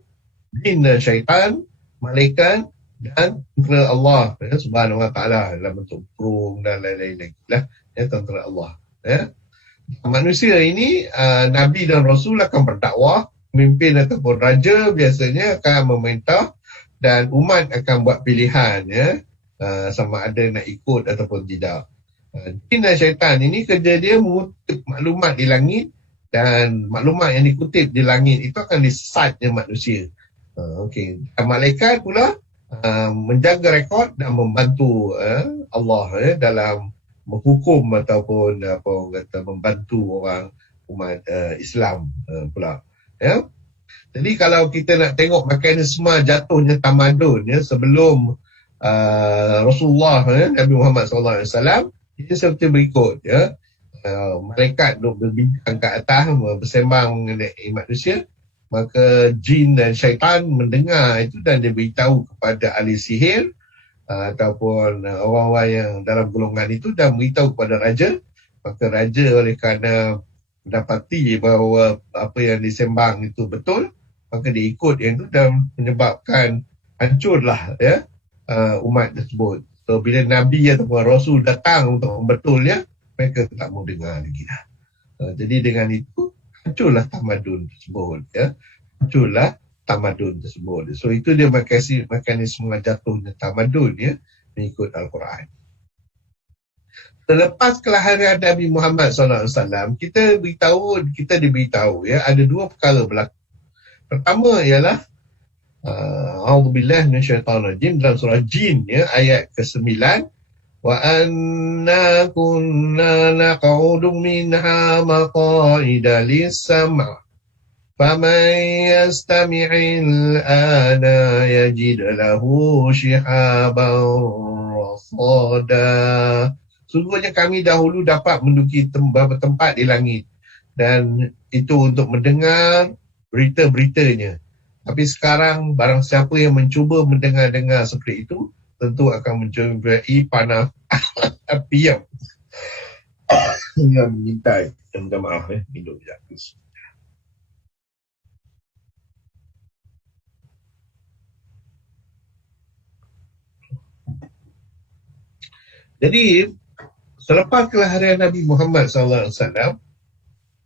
jin dan syaitan, malaikat dan tentera Allah, ya, Subhanahu wa ta'ala, dalam bentuk burung dan lain-lain lagi lah, ya, tentera Allah, ya. Manusia ini, Nabi dan Rasul akan berdakwah, pemimpin ataupun raja biasanya akan memerintah dan umat akan buat pilihan, ya, sama ada nak ikut ataupun tidak. Jin dan syaitan ini kerja dia mengutip maklumat di langit, dan maklumat yang dikutip di langit itu akan disesatnya manusia. Okey. Malaikat pula menjaga rekod dan membantu Allah dalam menghukum ataupun apa orang kata membantu orang umat Islam pula. Ya. Jadi kalau kita nak tengok mekanisme jatuhnya tamadun sebelum Rasulullah Nabi Muhammad SAW, itu seperti berikut ya. Malaikat duduk berbincang ke atas bersembang mengenai manusia, maka jin dan syaitan mendengar itu dan dia beritahu kepada ahli sihir ataupun orang-orang yang dalam golongan itu dan beritahu kepada raja. Maka raja oleh kerana mendapati bahawa apa yang disembang itu betul, maka dia ikut yang itu dan menyebabkan hancurlah ya umat tersebut. So bila Nabi ataupun Rasul datang untuk membetulnya, mereka tak mau dengar lagi dah. Jadi dengan itu hancurlah tamadun tersebut ya. Hancurlah tamadun tersebut. So itu dia mekanisme jatuhnya tamadun ya mengikut Al-Quran. Selepas kelahiran Nabi Muhammad SAW, kita diberitahu ya ada dua perkara berlaku. Pertama ialah A'udzubillahi minasyaitanirrajim dalam surah Jin ya ayat ke-9, wa anna kunna naq'udu minha maq'ida lis-sam' faman yastami'il ana yajid lahu shihaban rasada. Sungguhnya kami dahulu dapat menduduki beberapa tempat di langit dan itu untuk mendengar berita-beritanya. Tapi sekarang barang siapa yang mencuba mendengar-dengar seperti itu, tentu akan menjumpai panah api yang mengintai. Minta maaf minum sekejap. Jadi selepas kelahiran Nabi Muhammad SAW,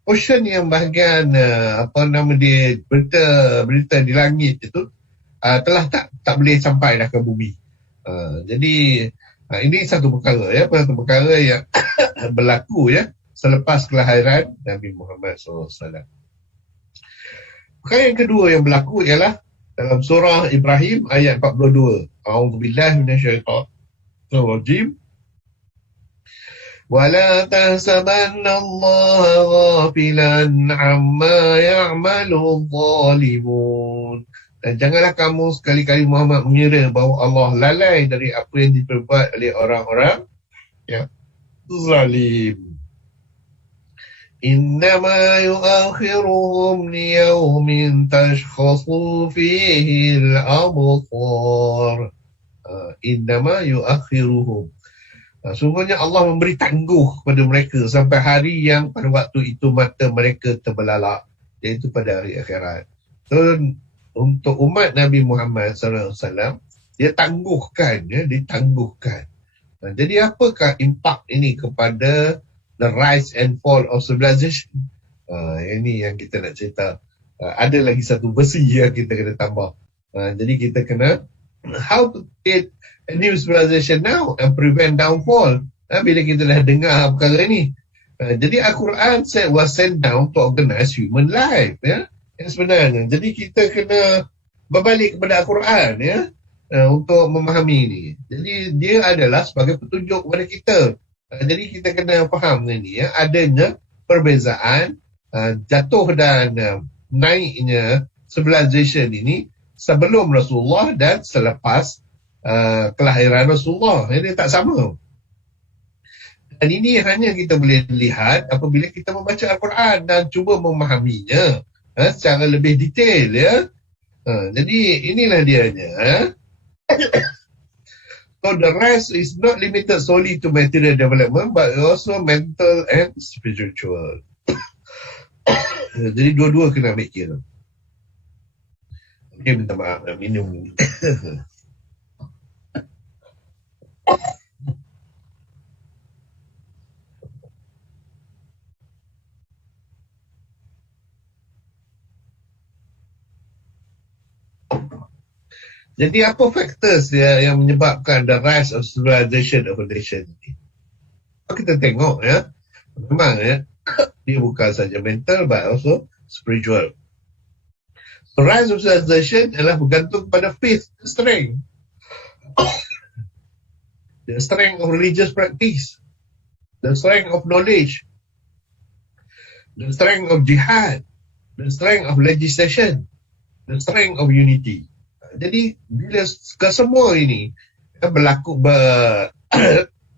portion yang bahagian berita di langit itu telah tak boleh sampai dah ke bumi. Jadi ini satu perkara ya, satu perkara yang berlaku ya selepas kelahiran Nabi Muhammad SAW. Perkara yang kedua yang berlaku ialah dalam surah Ibrahim ayat 42. A'udzubillahi minasyaitanirrajim. وَلَا تَحْسَبَنَّ اللَّهَ غَافِلًا عَمَّا يَعْمَلُ الظَّالِمُونَ. Dan janganlah kamu sekali-kali Muhammad mengira bahawa Allah lalai dari apa yang diperbuat oleh orang-orang yang zalim. إِنَّمَا يُؤَخِّرُهُمْ لِيَوْمٍ تَشْخَصُ فِيهِ الْأَبْصَارُ. إِنَّمَا يُؤَخِّرُهُمْ. Sungguhnya Allah memberi tangguh kepada mereka sampai hari yang pada waktu itu mata mereka terbelalak, iaitu pada hari akhirat. So, untuk umat Nabi Muhammad SAW, dia tangguhkan, ditangguhkan. Jadi apakah impak ini kepada the rise and fall of civilization? Ini yang kita nak cerita. Ada lagi satu besi yang kita kena tambah. Jadi kita kena how to create a new civilization now and prevent downfall. Bila kita dah dengar perkara ini. Jadi Al-Quran was sent down to organize human life. Ya? Yang sebenarnya. Jadi kita kena berbalik kepada Al-Quran ya, untuk memahami ini. Jadi dia adalah sebagai petunjuk kepada kita. Jadi kita kena faham ini ya, adanya perbezaan jatuh dan naiknya civilization ini sebelum Rasulullah dan selepas kelahiran Rasulullah. Ini tak sama. Dan ini hanya kita boleh lihat apabila kita membaca Al-Quran dan cuba memahaminya secara lebih detail ya. Jadi inilah dianya. So the rest is not limited solely to material development but also mental and spiritual. Jadi dua-dua kena ambil kira. Okay, minta maaf, minum. Jadi apa factors yang menyebabkan the rise of civilization of a nation ini? Kita tengok ya, memang ya, dia bukan saja mental but also spiritual. The rise of civilization adalah bergantung pada faith, strength. The strength of religious practice, the strength of knowledge, the strength of jihad, the strength of legislation, the strength of unity. Jadi bila kesemua ini berlaku maka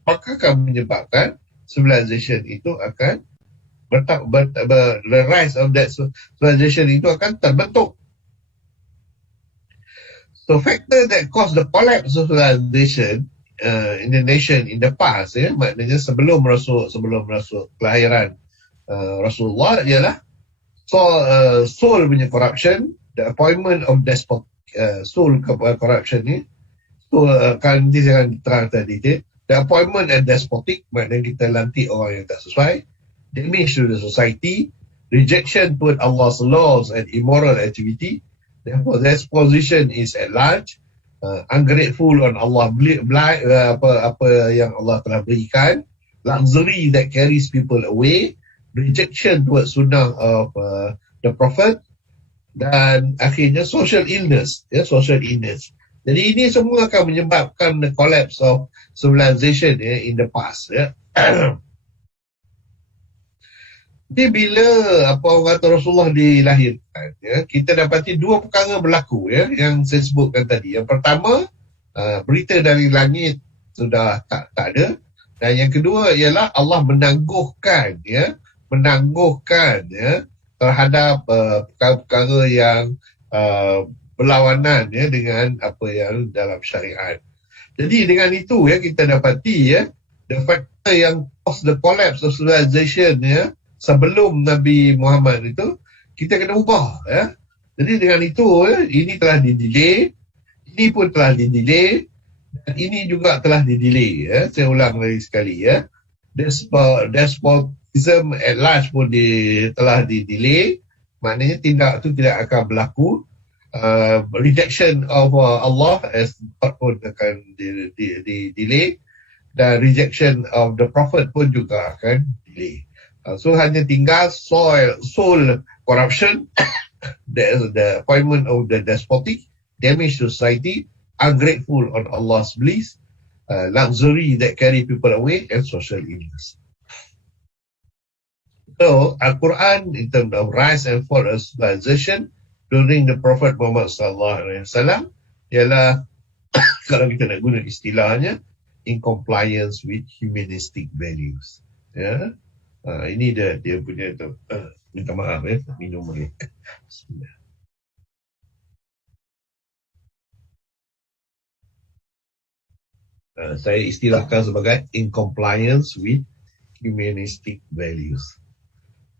akan menyebabkan civilization itu akan the rise of that civilization itu akan terbentuk. So factor that caused the collapse of civilization in the nation in the past, maknanya sebelum Rasul kelahiran Rasulullah ialah soul punya corruption, the appointment of despot, soul corruption ni, kan nanti saya akan terang tadi, the appointment and despotic, maknanya kita lantik orang yang tak sesuai, damage to the society, rejection toward Allah's laws and immoral activity. Therefore, this position is at large, ungrateful on Allah, apa yang Allah telah berikan, luxury that carries people away, rejection towards sunnah of the Prophet, dan akhirnya social illness. Jadi ini semua akan menyebabkan the collapse of civilization in the past. Jadi bila orang kata Rasulullah dilahirkan, kita dapati dua perkara berlaku yang saya sebutkan tadi. Yang pertama, berita dari langit sudah tak ada, dan yang kedua ialah Allah menangguhkan terhadap perkara-perkara yang berlawanan dengan apa yang dalam syariat. Jadi dengan itu kita dapati the factor yang cause the collapse of civilization sebelum Nabi Muhammad itu, kita kena ubah. Jadi dengan itu, ini telah didelay, ini pun telah didelay, dan ini juga telah didelay. Saya ulang lagi sekali. Despotism at large pun telah didelay, maknanya tindak itu tidak akan berlaku. Rejection of Allah as God pun akan delay, dan rejection of the Prophet pun juga akan delay. So hanya tinggal soul corruption, the appointment of the despotic, damage to society, ungrateful on Allah's bliss, luxury that carry people away, and social illness. So Al-Quran in terms of rise and fall of civilization during the Prophet Muhammad SAW ialah kalau kita nak guna istilahnya, in compliance with humanistic values. Ini dia punya tu. Minta maaf minum lagi. Saya istilahkan sebagai in compliance with humanistic values.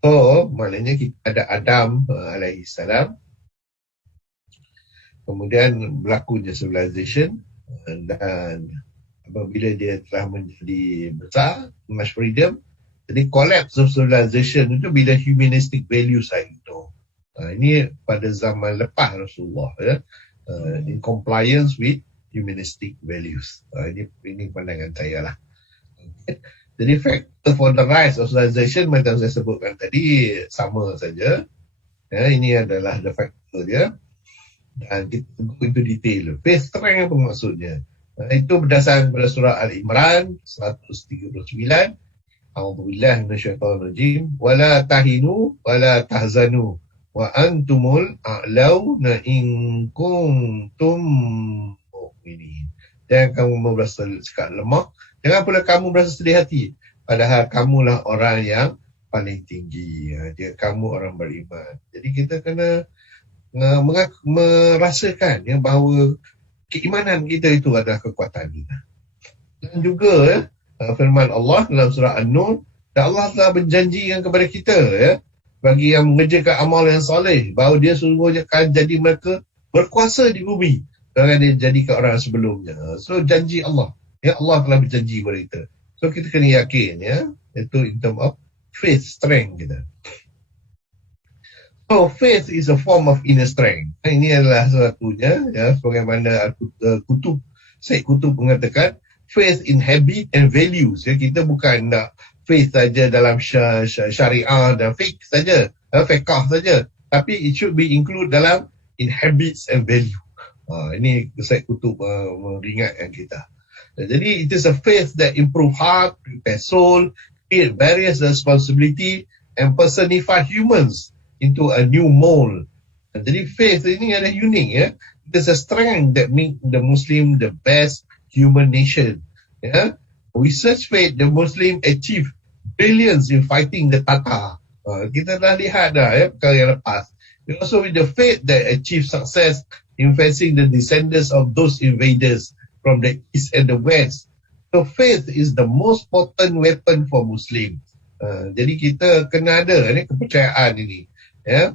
So, maknanya kita ada Adam alaihi salam, kemudian berlakunya civilization, dan apabila dia telah menjadi besar, much freedom. Jadi collapse of civilization itu bila humanistic values itu. Ini pada zaman lepas Rasulullah, in compliance with humanistic values. Ini pandangan saya lah. Jadi factor for the rise of civilization macam saya sebutkan tadi sama saja. Ini adalah the factor dia. Dan kita go into detail. Phase strength apa maksudnya? Itu berdasarkan pada surah Al-Imran 139. A'udzubillahi minasyaitonir rajim. Wala tahinu wala tahzanu wa antumul a'launa in kuntum mu'minin. Jangan kamu merasa sikap lemah, jangan pula kamu merasa sedih hati, padahal kamulah orang yang paling tinggi. Kamu orang beriman. Jadi kita kena merasakan bahawa keimanan kita itu adalah kekuatan kita. Dan juga firman Allah dalam surah An-Nur, dan Allah telah berjanjikan kepada kita bagi yang mengerjakan amal yang soleh, bahawa dia sungguhnya akan jadi mereka berkuasa di bumi dengan dia jadikan orang sebelumnya. So janji Allah, Allah telah berjanji kepada kita. So kita kena yakin itu in term of faith strength kita. So faith is a form of inner strength. Ini adalah satunya sebagaimana Syed Qutb mengatakan, faith in habit and values. Kita bukan nak faith saja dalam syariah dan fiqh saja, fiqh saja, tapi it should be include dalam in habits and value. Ini Syed Qutb meringatkan kita. Jadi it is a faith that improve heart, prepare soul, create various responsibility and personify humans into a new mold. Jadi faith ini ada unik ya. It is a strength that make the Muslim the best human nation. Yeah? With such faith, the Muslim achieve brilliance in fighting the Tatar. Kita dah lihat dah ya perkara yang lepas. We also with the faith that achieve success in facing the descendants of those invaders from the east and the west. So faith is the most potent weapon for Muslims. Jadi kita kena ada ni kepercayaan ini ya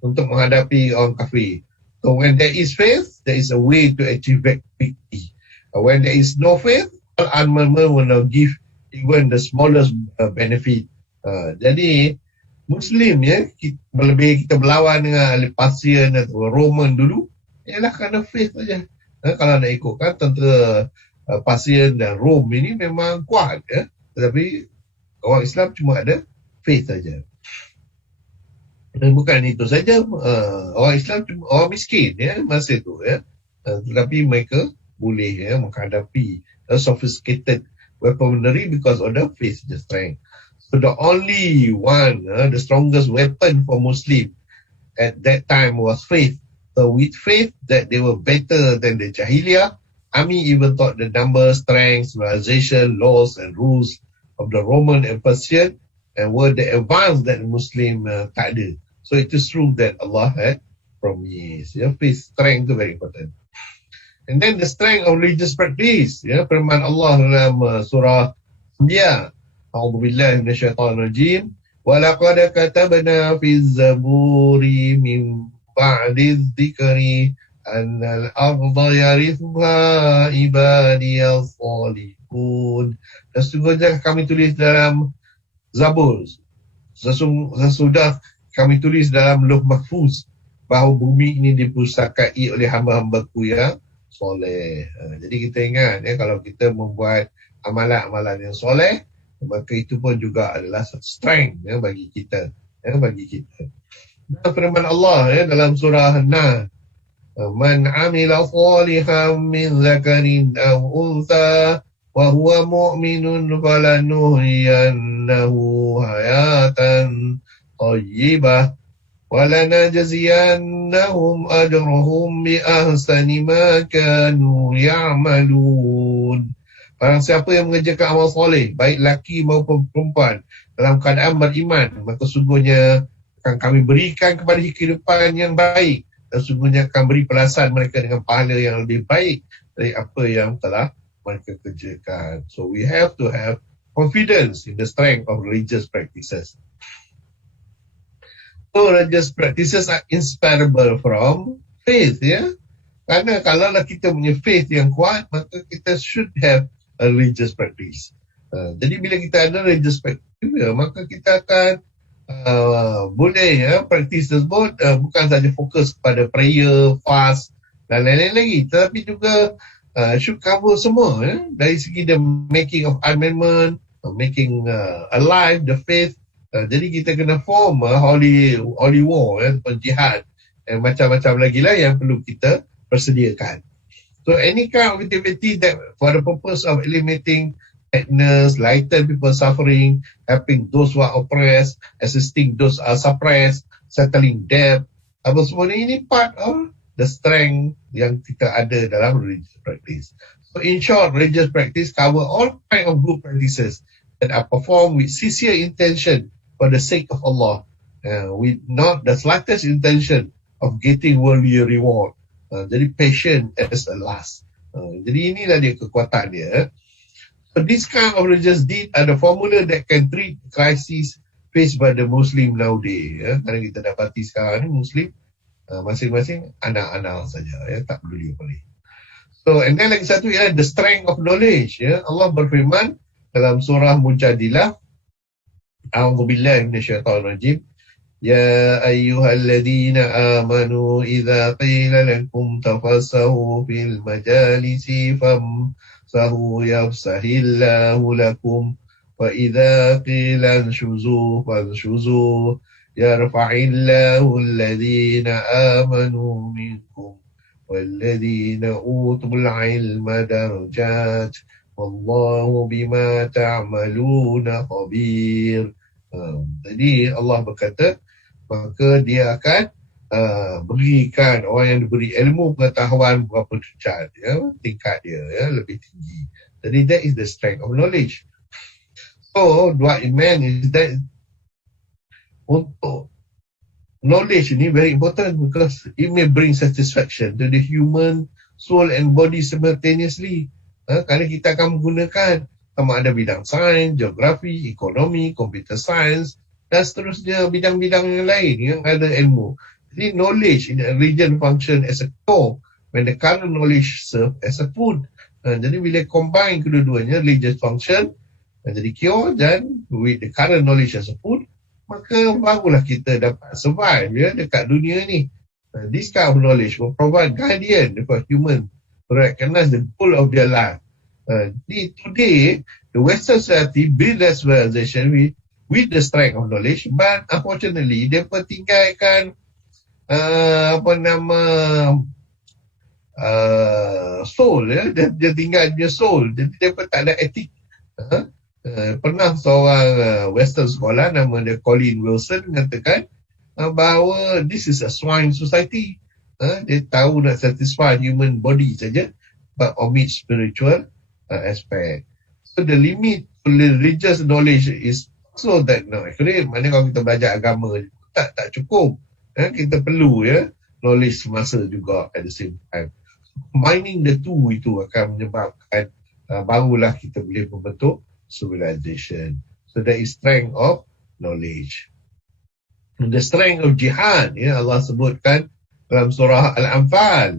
untuk menghadapi orang kafir. So when there is faith, there is a way to achieve victory. When there is no faith, all armament will not give even the smallest benefit. Jadi Muslim ya, lebih kita berlawan dengan ahli Persian atau Roman dulu, ialah kerana faith saja. Kalau nak ikutkan tentera Persian dan Rom ini memang kuat ya, tetapi orang Islam cuma ada faith saja. Dan bukan itu saja, orang Islam cuma orang miskin ya masa itu ya, tetapi mereka boleh ya menghadapi sophisticated weaponry because of the faith, the strength. So the only one, the strongest weapon for Muslim at that time was faith. So with faith that they were better than the Jahiliyah, army even thought the number, strength, civilization, laws and rules of the Roman and Persian and were the advance that the Muslim tak ada. So it is true that Allah had promised. Yeah, faith, strength is very important. And then the strength of religious practice. Ya, firman Allah dalam surah Anbiya. A'udzubillahi minasyaitonirrajim. Wa laqad katabna fi zaburi min ba'di dzikri annal arda yarithuha ibadiyas salihun. Dan sesungguhnya kami tulis dalam Zabur. Sesudah kami tulis dalam Lauh Mahfuz bahawa bumi ini dipustakai oleh hamba-hambaku yang soleh. Jadi kita ingat ya, kalau kita membuat amalan-amalan yang soleh, maka itu pun juga adalah strength ya, bagi kita. Dan firman Allah ya, dalam surah An-Nahl, man amila salihan min zakarin aw untha wa huwa mu'minun falanuhyiyannahu hayatan thayyibah وَلَنَجْزِيَنَّهُمْ أَجْرَهُمْ بِأَحْسَنِ مَا كَانُوا يَعْمَلُونَ. Barang siapa yang mengerjakan amal soleh, baik laki maupun perempuan, dalam keadaan beriman, maka sungguhnya akan kami berikan kepada kehidupan yang baik, dan sungguhnya akan beri balasan mereka dengan pahala yang lebih baik dari apa yang telah mereka kerjakan. So we have to have confidence in the strength of religious practices. So religious practices are inseparable from faith ya. Karena kalau kita punya faith yang kuat, maka kita should have a religious practice. Jadi bila kita ada religious practice, maka kita akan boleh ya practice tersebut bukan saja fokus kepada prayer, fast dan lain-lain lagi, tetapi juga should cover semua ya, dari segi the making of amendment, making alive the faith. Jadi kita kena form holy war ya, jihad dan macam-macam lagi lah yang perlu kita persediakan. So any kind of activity that for the purpose of eliminating sadness, lighten people's suffering, helping those who are oppressed, assisting those who are suppressed, settling debt, apa semua ini part of the strength yang kita ada dalam religious practice. So in short, religious practice cover all kind of good practices that are performed with sincere intention for the sake of Allah, with not the slightest intention of getting worldly reward. Jadi patient as a last. Jadi inilah dia kekuatan dia. So this kind of religious deed are the formula that can treat crisis faced by the Muslim nowadays. Kerana kita dapati sekarang ni Muslim masing-masing anak-anak saja, tak peduli boleh. So and then lagi satu ialah the strength of knowledge. Allah berfirman dalam surah Mujadilah, A'udzu billahi minasyaitonir rajim. Ya ayyuhalladzina amanu idza qila lakum tafassahu fil majalisi famsahu yafsahillahu lakum wa idza qila anshuzu fanshuzu yarfa'illahu alladzina amanu minkum والذين أوتوا العلم درجات والله بما تعملون خبير. Jadi Allah berkata, maka dia akan berikan orang yang diberi ilmu pengetahuan berapa derajat, tingkat dia lebih tinggi. Jadi that is the strength of knowledge. So what it meant is that untuk knowledge ni very important because it may bring satisfaction to the human soul and body simultaneously. Kerana kita akan menggunakan sama ada bidang sains, geografi, ekonomi, computer science dan seterusnya bidang-bidang yang lain yang ada ilmu. Jadi knowledge in a region function as a core when the current knowledge serve as a food. Jadi bila combine kedua-duanya, religious function jadi cure dan with the current knowledge as a food, maka barulah kita dapat survive dekat dunia ni. This kind of knowledge will provide guardian for human to recognize the goal of their life. Today, the Western society build their civilization with the strength of knowledge, but unfortunately, dia tinggalkan soul, dia tinggal dia soul, jadi dia tak ada etik. Pernah seorang Western scholar nama dia Colin Wilson mengatakan bahawa this is a swine society. Dia tahu nak satisfy human body saja, but omit spiritual aspect. So the limit to religious knowledge is so that actually mana kalau kita belajar agama tak cukup. Kita perlu knowledge semasa juga at the same time. Combining the two itu akan menyebabkan barulah kita boleh membentuk civilization. So that is strength of knowledge. The strength of jihad, Allah sebutkan dalam surah Al-Anfal,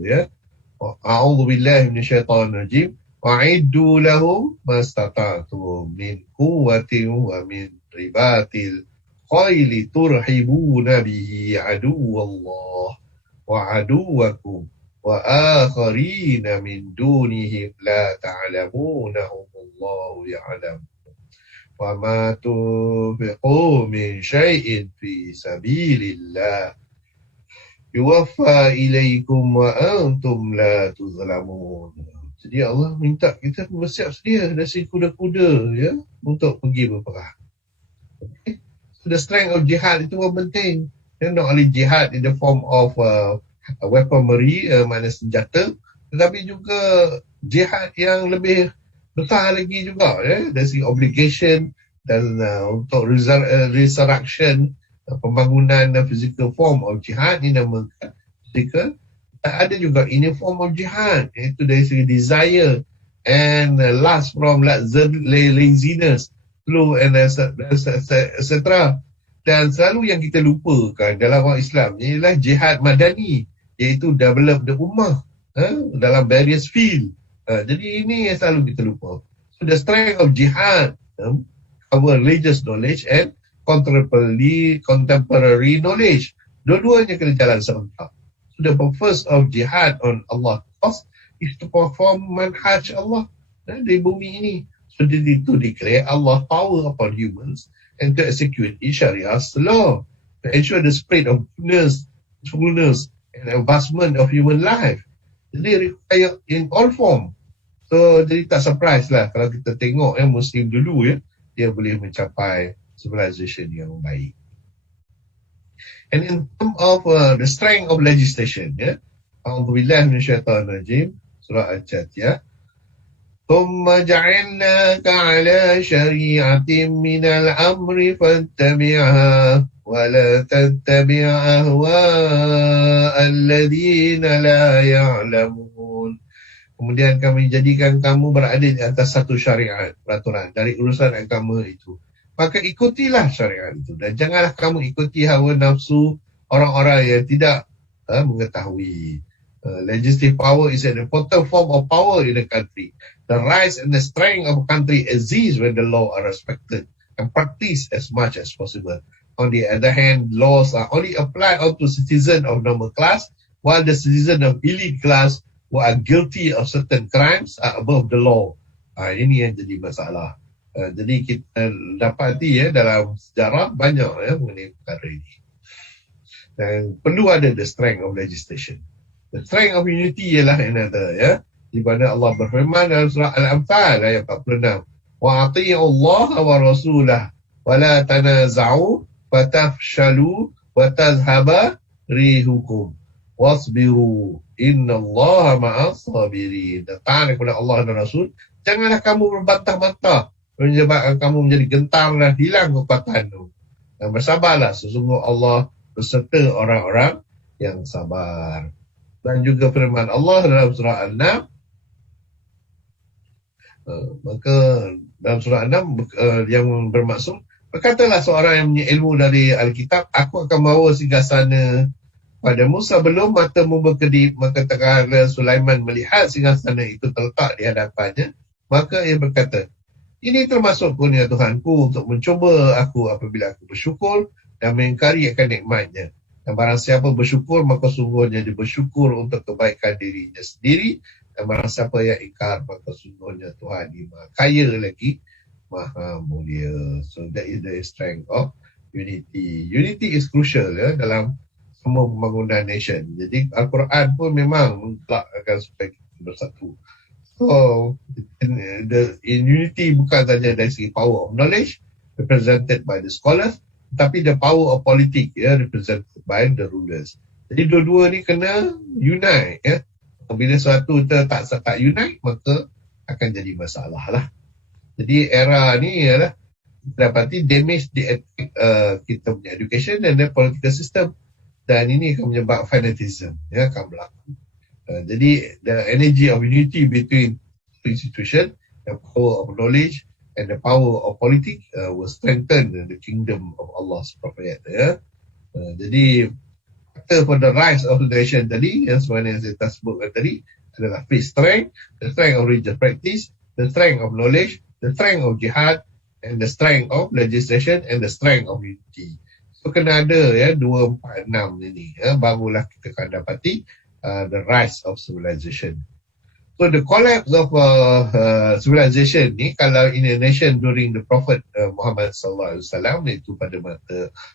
A'udzu billahi minasyaitonir rajim. Wa'iddu lahum mastata'tum min quwwatin wa min ribatil khayli turhibuna bihi aduwallah wa aduwakum wa akharina min dunihim la ta'lamunahum Allahu ya'lam. Wa ma tunfiqu min syai'in fi sabilillah yuwaffa ilaikum wa antum la tuzlamun. Jadi Allah minta kita bersiap sedia dari kuda-kuda untuk pergi berperang. Okay. So the strength of jihad itu pun penting. Not only jihad in the form of weaponry, makna senjata, tetapi juga jihad yang lebih besar lagi juga, dari segi obligation dan untuk resurrection, pembangunan physical form of jihad dinamakan physical. Ada juga in the form of jihad, iaitu dari segi desire and lust from laziness, slow and etc. Dan selalu yang kita lupakan dalam orang Islam ialah jihad madani, iaitu develop the ummah dalam various field. Jadi ini yang selalu kita lupa. So the strength of jihad, our religious knowledge and contemporary knowledge, dua-duanya kena jalan serentak. So the purpose of jihad on Allah's cause is to perform manhaj Allah di bumi ini. So to declare Allah power upon humans and to execute Shariah's law, to ensure the spread of goodness, fullness and advancement of human life. Jadi require in all form. So jadi tak surprise lah kalau kita tengok Muslim dulu dia boleh mencapai civilization yang baik. And in terms of the strength of legislation, A'udzubillahi minasyaitonirrajim, surah Al-Jathiyah. ثم جعلناك على شريعة من الأمر فاتبعها ولا تتبع أهواء الذين لا يعلمون. Kemudian kami jadikan kamu berada di atas satu syariat, peraturan dari urusan agama itu. Maka ikutilah syariat itu dan janganlah kamu ikuti hawa nafsu orang-orang yang tidak mengetahui. Legislative power is an important form of power in a country. The rights and the strength of a country exist when the law are respected and practiced as much as possible. On the other hand, laws are only applied onto citizens of normal class, while the citizens of elite class who are guilty of certain crimes are above the law. Ini yang jadi masalah. Jadi kita dapati dalam sejarah banyak mengenai perkara ini. Dan perlu ada the strength of legislation. The strength of unity ialah another, ya. Di mana Allah berfirman dalam surah Al-Anfal ayat 46. Wa ati'u Allah wa rasulah wa la tanaza'u fatafshalu wa tazhaba rihukum wasbiru innallaha ma'as sabirin. Taat kepada Allah dan Rasul. Janganlah kamu berbantah-bantah menyebabkan kamu menjadi gentar dan hilang kekuatanmu. Dan bersabarlah, sesungguhnya Allah beserta orang-orang yang sabar. Dan juga firman Allah dalam surah Al-Nam, maka dalam surah Al-Nam yang bermaksud, berkatalah seorang yang punya ilmu dari Alkitab, aku akan bawa singgasana padamu sebelum matamu berkedip. Maka tatkala Sulaiman melihat singgasana itu terletak di hadapannya, maka ia berkata, ini termasuk kurnia Tuhanku untuk mencuba aku apabila aku bersyukur dan mengingkari akan nikmatnya. Dan barang siapa bersyukur, maka sungguhnya dia bersyukur untuk kebaikan dirinya sendiri. Dan barang siapa yang ingkar, maka sungguhnya Tuhan dia maha kaya lagi, maha mulia. So that is the strength of unity. Unity is crucial, ya, dalam semua pembangunan nation. Jadi Al-Quran pun memang menggelakkan supaya kita bersatu. So in unity bukan saja dari segi power of knowledge represented by the scholars, tapi the power of politik, ya, represented by the rulers. Jadi dua-dua ni kena unite, ya. Bila suatu tak unite, maka akan jadi masalah lah. Jadi era ni ialah dapati damage di kita punya education dan the political system, dan ini akan menyebabkan fanatism, ya, akan berlaku. Jadi the energy of unity between institution, the power of knowledge and the power of politik will strengthen the kingdom of Allah SWT, ya. Jadi for the rise of the nation tadi, yang sebenarnya saya tak sebutkan tadi, adalah faith strength, the strength of religious practice, the strength of knowledge, the strength of jihad, and the strength of legislation, and the strength of unity. So kena ada, ya, 2, 4, 6 ini, ya, barulah kita akan dapati the rise of civilization. So the collapse of civilization ni, kalau in a nation during the Prophet Muhammad sallallahu alaihi wasallam, iaitu pada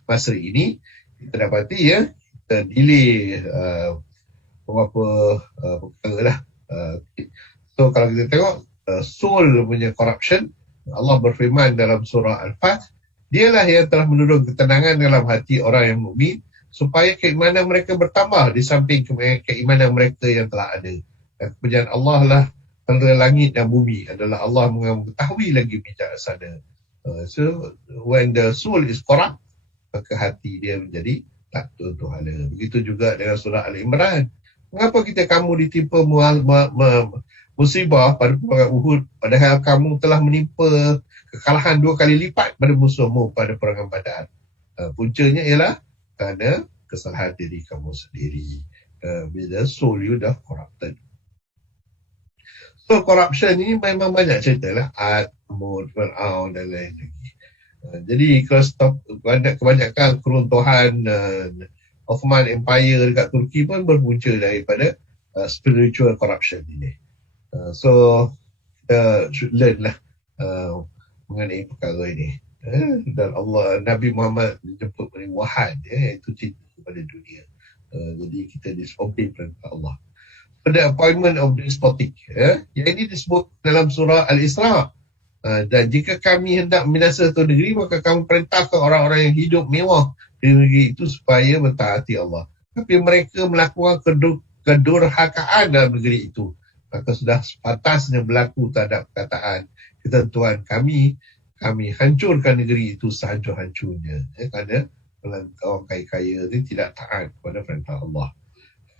masa ini, kita dapati, ya, kita delay beberapa perkara lah. So kalau kita tengok soul punya corruption, Allah berfirman dalam surah Al-Fath, dialah yang telah menurun ketenangan dalam hati orang yang mukmin supaya keimanan mereka bertambah di samping keimanan mereka yang telah ada. Dan kepunyaan Allah lah tentera langit dan bumi, adalah Allah mengetahui lagi bijaksana. So when the soul is corrupt, maka hati dia menjadi tak tertuhala. Begitu juga dengan surah Al-Imran. Mengapa kamu ditimpa musibah pada perang Uhud, padahal kamu telah menimpa kekalahan 2 kali lipat pada musuhmu pada perang Badar? Puncanya ialah kerana kesalahan diri kamu sendiri. Bila soul you dah corrupted. So corruption ini memang banyak cerita lah. Ad, Samud, Fir'aun dan lain lagi. Jadi kebanyakan keruntuhan Ottoman Empire dekat Turki pun berpunca daripada spiritual corruption ini. So kita should learn lah mengenai perkara ini. Dan Allah, Nabi Muhammad dijemput oleh wahad, iaitu cinta kepada dunia. Jadi kita disobey perintah Allah. The appointment of despotic, yang ini disebut dalam surah Al-Isra. Dan jika kami hendak membinasa satu negeri, maka kami perintahkan orang-orang yang hidup mewah di negeri itu supaya mentaati Allah. Tapi mereka melakukan kedurhakaan dalam negeri itu, maka sudah sepatasnya berlaku terhadap perkataan ketentuan kami hancurkan negeri itu sehancur-hancurnya. Kerana orang kaya-kaya ini tidak taat kepada perintah Allah.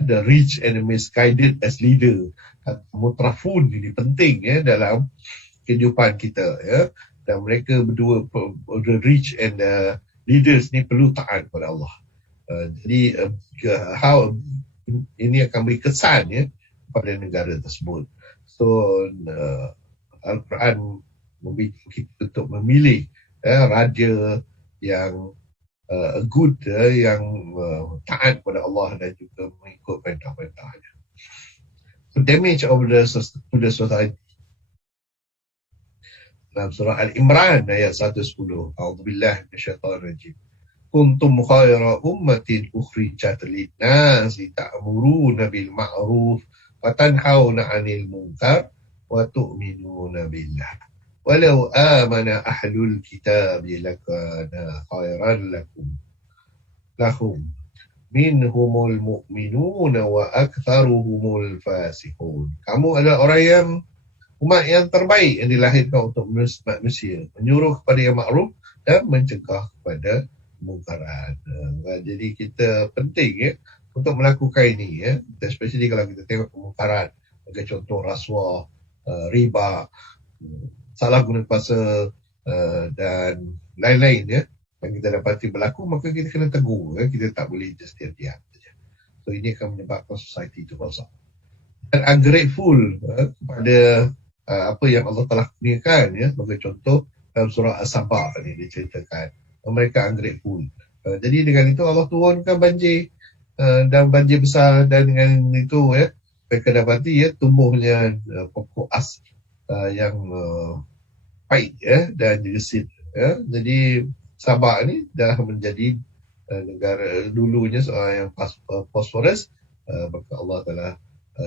The rich and misguided as leader. Mutrafun ini penting, dalam kehidupan kita, dan mereka berdua, the rich and the leaders ni perlu taat kepada Allah. Jadi how ini akan beri kesan, pada negara tersebut. So Al-Quran membimbing kita untuk memilih raja yang good, yang taat kepada Allah dan juga mengikut perintah-perintahnya. So damage of the society. Dalam surah Al-Imran ayat 110. A'udzubillahi minasyaitonir rajim. kuntum khaira ummatin ukhrijat lin-nasi ta'muruna bil ma'ruf wa tanhauna 'anil munkar wa tu'minuna billah. Walau amana ahlul kitab lakana khairan lahum minhumul mu'minuna wa aktharuhumul fasiqun. Kamu adalah orang yang umat yang terbaik yang dilahirkan untuk manusia, menyuruh kepada yang makruf dan mencegah kepada kemungkaran. Jadi kita penting untuk melakukan ini especially kalau kita tengok kemungkaran sebagai contoh rasuah, riba, salah guna kuasa dan lain-lain yang kita dapati berlaku, maka kita kena tegur. Kita tak boleh just diam saja. So ini akan menyebabkan society itu rosak. Dan ungrateful kepada apa yang Allah telah kurniakan, sebagai contoh dalam surah As-Saba ni diceritakan mereka ungrateful. Jadi dengan itu Allah turunkan banjir dan banjir besar, dan dengan itu mereka dapati tumbuhnya pokok as yang baik dan gesit. Jadi Sabah ni dah menjadi negara dulunya seorang yang prosperous, maka Allah telah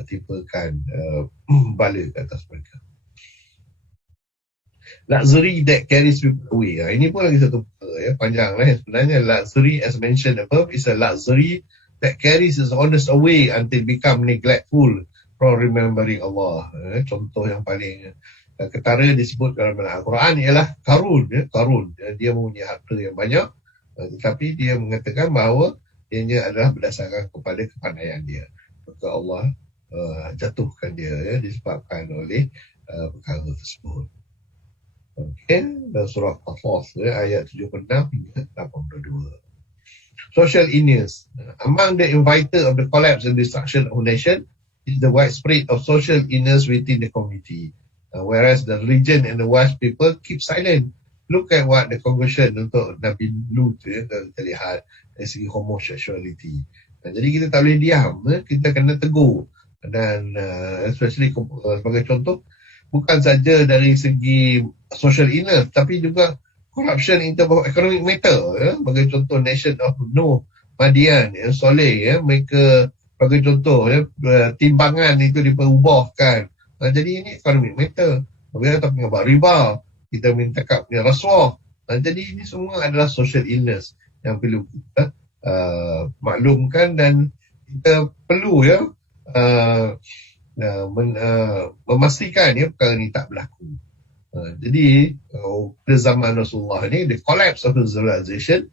timpakan bala ke atas mereka. Luxury that carries people away. Ini pun lagi satu panjang lah. Sebenarnya luxury as mentioned above is a luxury that carries its owners away until become neglectful from remembering Allah. Contoh yang paling ketara disebut dalam Al-Quran ialah Qarun. Dia mempunyai harta yang banyak, tetapi dia mengatakan bahawa ianya adalah berdasarkan kepada kepandaian dia. Maka Allah jatuhkan dia disebabkan oleh perkara tersebut. Dalam surah Qasas ayat 76 hingga 82. Social illness. Among the invited of the collapse and destruction of nation is the widespread of social illness within the community. Whereas the religion and the wise people keep silent. Look at what the conversion untuk Nabi Lut kita lihat dari segi homosexuality. Jadi kita tak boleh diam, kita kena tegur. Dan especially sebagai contoh, bukan saja dari segi social illness, tapi juga corruption in terms of economic matter. Sebagai contoh nation of Nuh, Madian, Soleh, mereka sebagai contoh timbangan itu diperubahkan. Jadi ini economic matter. Kita tak punya buat riba, kita minta kat punya rasuah. Jadi ini semua adalah social illness yang perlu kita maklumkan, dan kita perlu memastikan perkara ini tak berlaku. Jadi pada zaman Rasulullah ni, the collapse of the civilization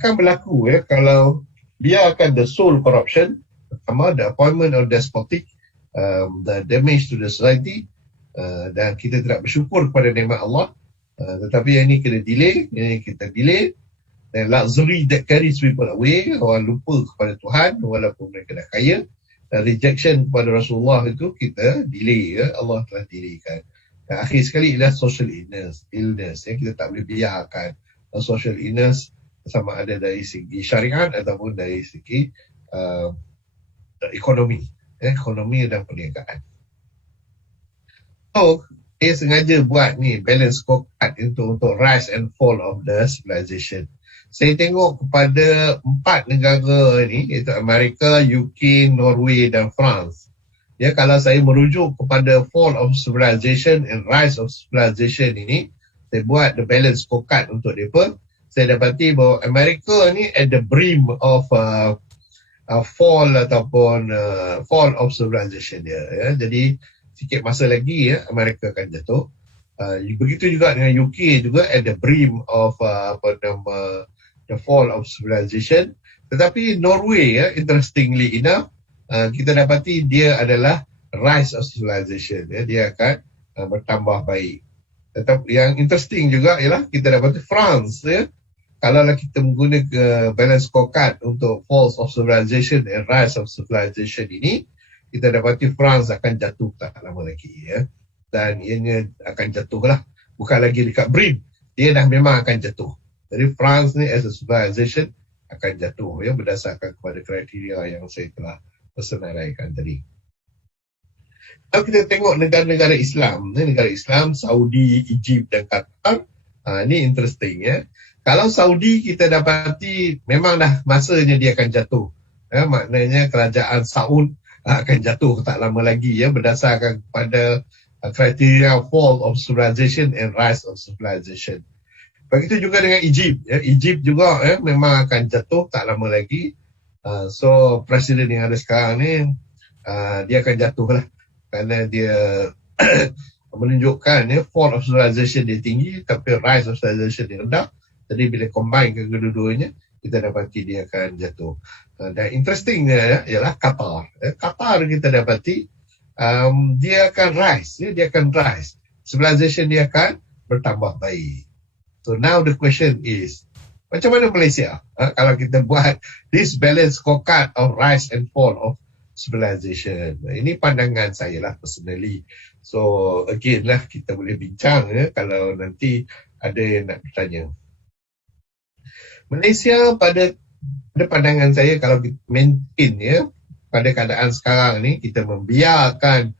akan berlaku kalau biarkan the soul corruption, pertama the appointment of despotic, the damage to the society, dan kita tidak bersyukur kepada nikmat Allah. Tetapi yang ini kena delay, yang ini kita delay. Dan luxury that carries people away, orang lupa kepada Tuhan walaupun mereka dah kaya. Dan rejection kepada Rasulullah itu kita delay, Allah telah delaykan. Dan akhir sekali ialah social illness yang kita tak boleh biarkan. Social illness sama ada dari segi syariat ataupun dari segi ekonomi dan perniagaan. So saya sengaja buat ni balance scorecard untuk rise and fall of the civilization. Saya tengok kepada 4 negara ni, iaitu Amerika, UK, Norway dan France. Kalau saya merujuk kepada fall of civilization and rise of civilization ini, saya buat the balance scorecard untuk mereka. Saya dapati bahawa Amerika ni at the brim of fall ataupun fall of civilization dia. Jadi sikit masa lagi Amerika akan jatuh. Begitu juga dengan UK juga at the brim of the fall of civilization. Tetapi Norway, interestingly enough, kita dapati dia adalah rise of civilization. Dia akan bertambah baik. Tetapi yang interesting juga ialah kita dapati France. Kalaulah kita menggunakan balance scorecard untuk falls of civilization and rise of civilization ini, kita dapati France akan jatuh tak lama lagi. Dan ianya akan jatuhlah. Bukan lagi dekat brim. Dia dah memang akan jatuh. Jadi France ni as a civilization akan jatuh berdasarkan kepada kriteria yang saya telah senaraikan tadi. Kalau kita tengok negara Islam, Saudi, Egypt dan Qatar, ni interesting Kalau Saudi kita dapati memang dah masanya dia akan jatuh. Maknanya kerajaan Saud akan jatuh tak lama lagi berdasarkan kepada kriteria fall of civilization and rise of civilization. Begitu juga dengan Egypt. Egypt juga memang akan jatuh tak lama lagi. So presiden yang ada sekarang ni dia akan jatuh lah kerana dia menunjukkan fall of civilization dia tinggi tapi rise of civilization dia rendah. Jadi bila combine kedua-duanya kita dapati dia akan jatuh. Dan interestingnya ialah Qatar. Qatar kita dapati dia akan rise. Dia akan rise. Civilization dia akan bertambah baik. So now the question is, macam mana Malaysia kalau kita buat this balance scorecard of rise and fall of civilization? Ini pandangan saya lah personally. So again lah kita boleh bincang kalau nanti ada yang nak bertanya. Malaysia pada pandangan saya kalau kita maintain pada keadaan sekarang ni kita membiarkan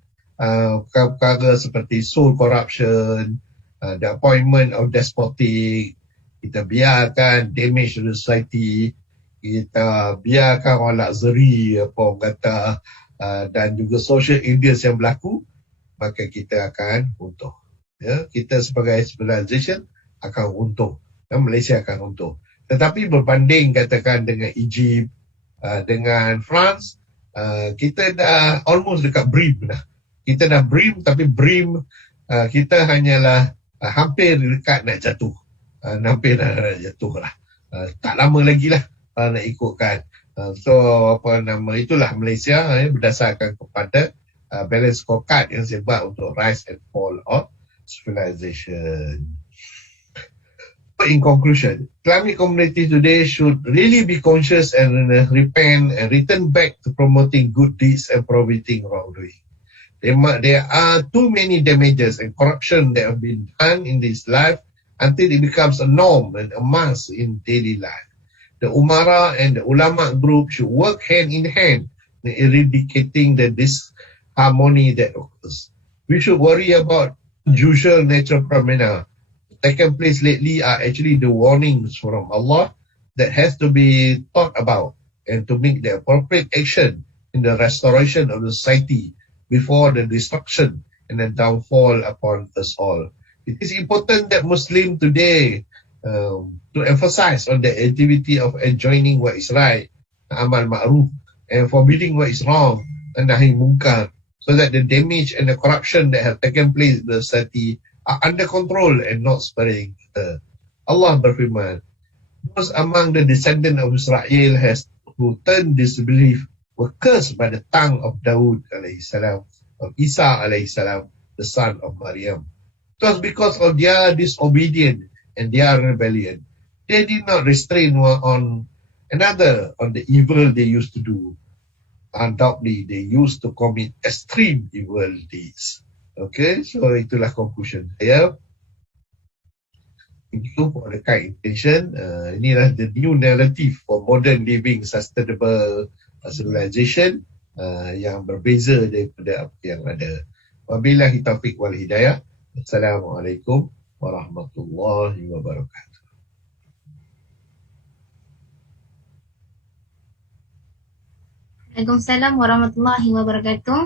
perkara seperti soul corruption, the appointment of despotic, kita biarkan damage to the society, kita biarkan orang luxury apa orang kata dan juga social ills yang berlaku, maka kita akan untung. Kita sebagai civilization akan untung dan Malaysia akan untung. Tetapi berbanding katakan dengan Egypt, dengan France, kita dah almost dekat brim dah. Kita dah brim tapi brim kita hanyalah hampir dekat nak jatuh. Hampir nak jatuh lah. Tak lama lagi lah nak ikutkan. So itulah Malaysia berdasarkan kepada balance scorecard yang saya buat untuk rise and fall of civilization. In conclusion, Islamic community today should really be conscious and repent and return back to promoting good deeds and prohibiting wrongdoing. There are too many damages and corruption that have been done in this life until it becomes a norm and a mass in daily life. The Umara and the Ulama group should work hand in hand in eradicating the disharmony that occurs. We should worry about usual natural phenomena taken place lately are actually the warnings from Allah that has to be thought about and to make the appropriate action in the restoration of the society before the destruction and the downfall upon us all. It is important that Muslims today to emphasize on the activity of enjoining what is right, amal ma'ruf, and forbidding what is wrong, and nahi munkar, so that the damage and the corruption that have taken place in the society are under control and not spreading. Allah berfirman, those among the descendant of Israel who turned disbelief were cursed by the tongue of Daud alayhi salam, of Isa alayhi salam, the son of Maryam. It was because of their disobedience and their rebellion. They did not restrain one on another on the evil they used to do. Undoubtedly, they used to commit extreme evil deeds. Okay, so itulah conclusion saya. Thank you for the kind intention. Inilah the new narrative for modern living sustainable civilization yang berbeza daripada apa yang ada. Wabillahi taufiq wal hidayah. Assalamualaikum warahmatullahi wabarakatuh. Waalaikumsalam warahmatullahi wabarakatuh.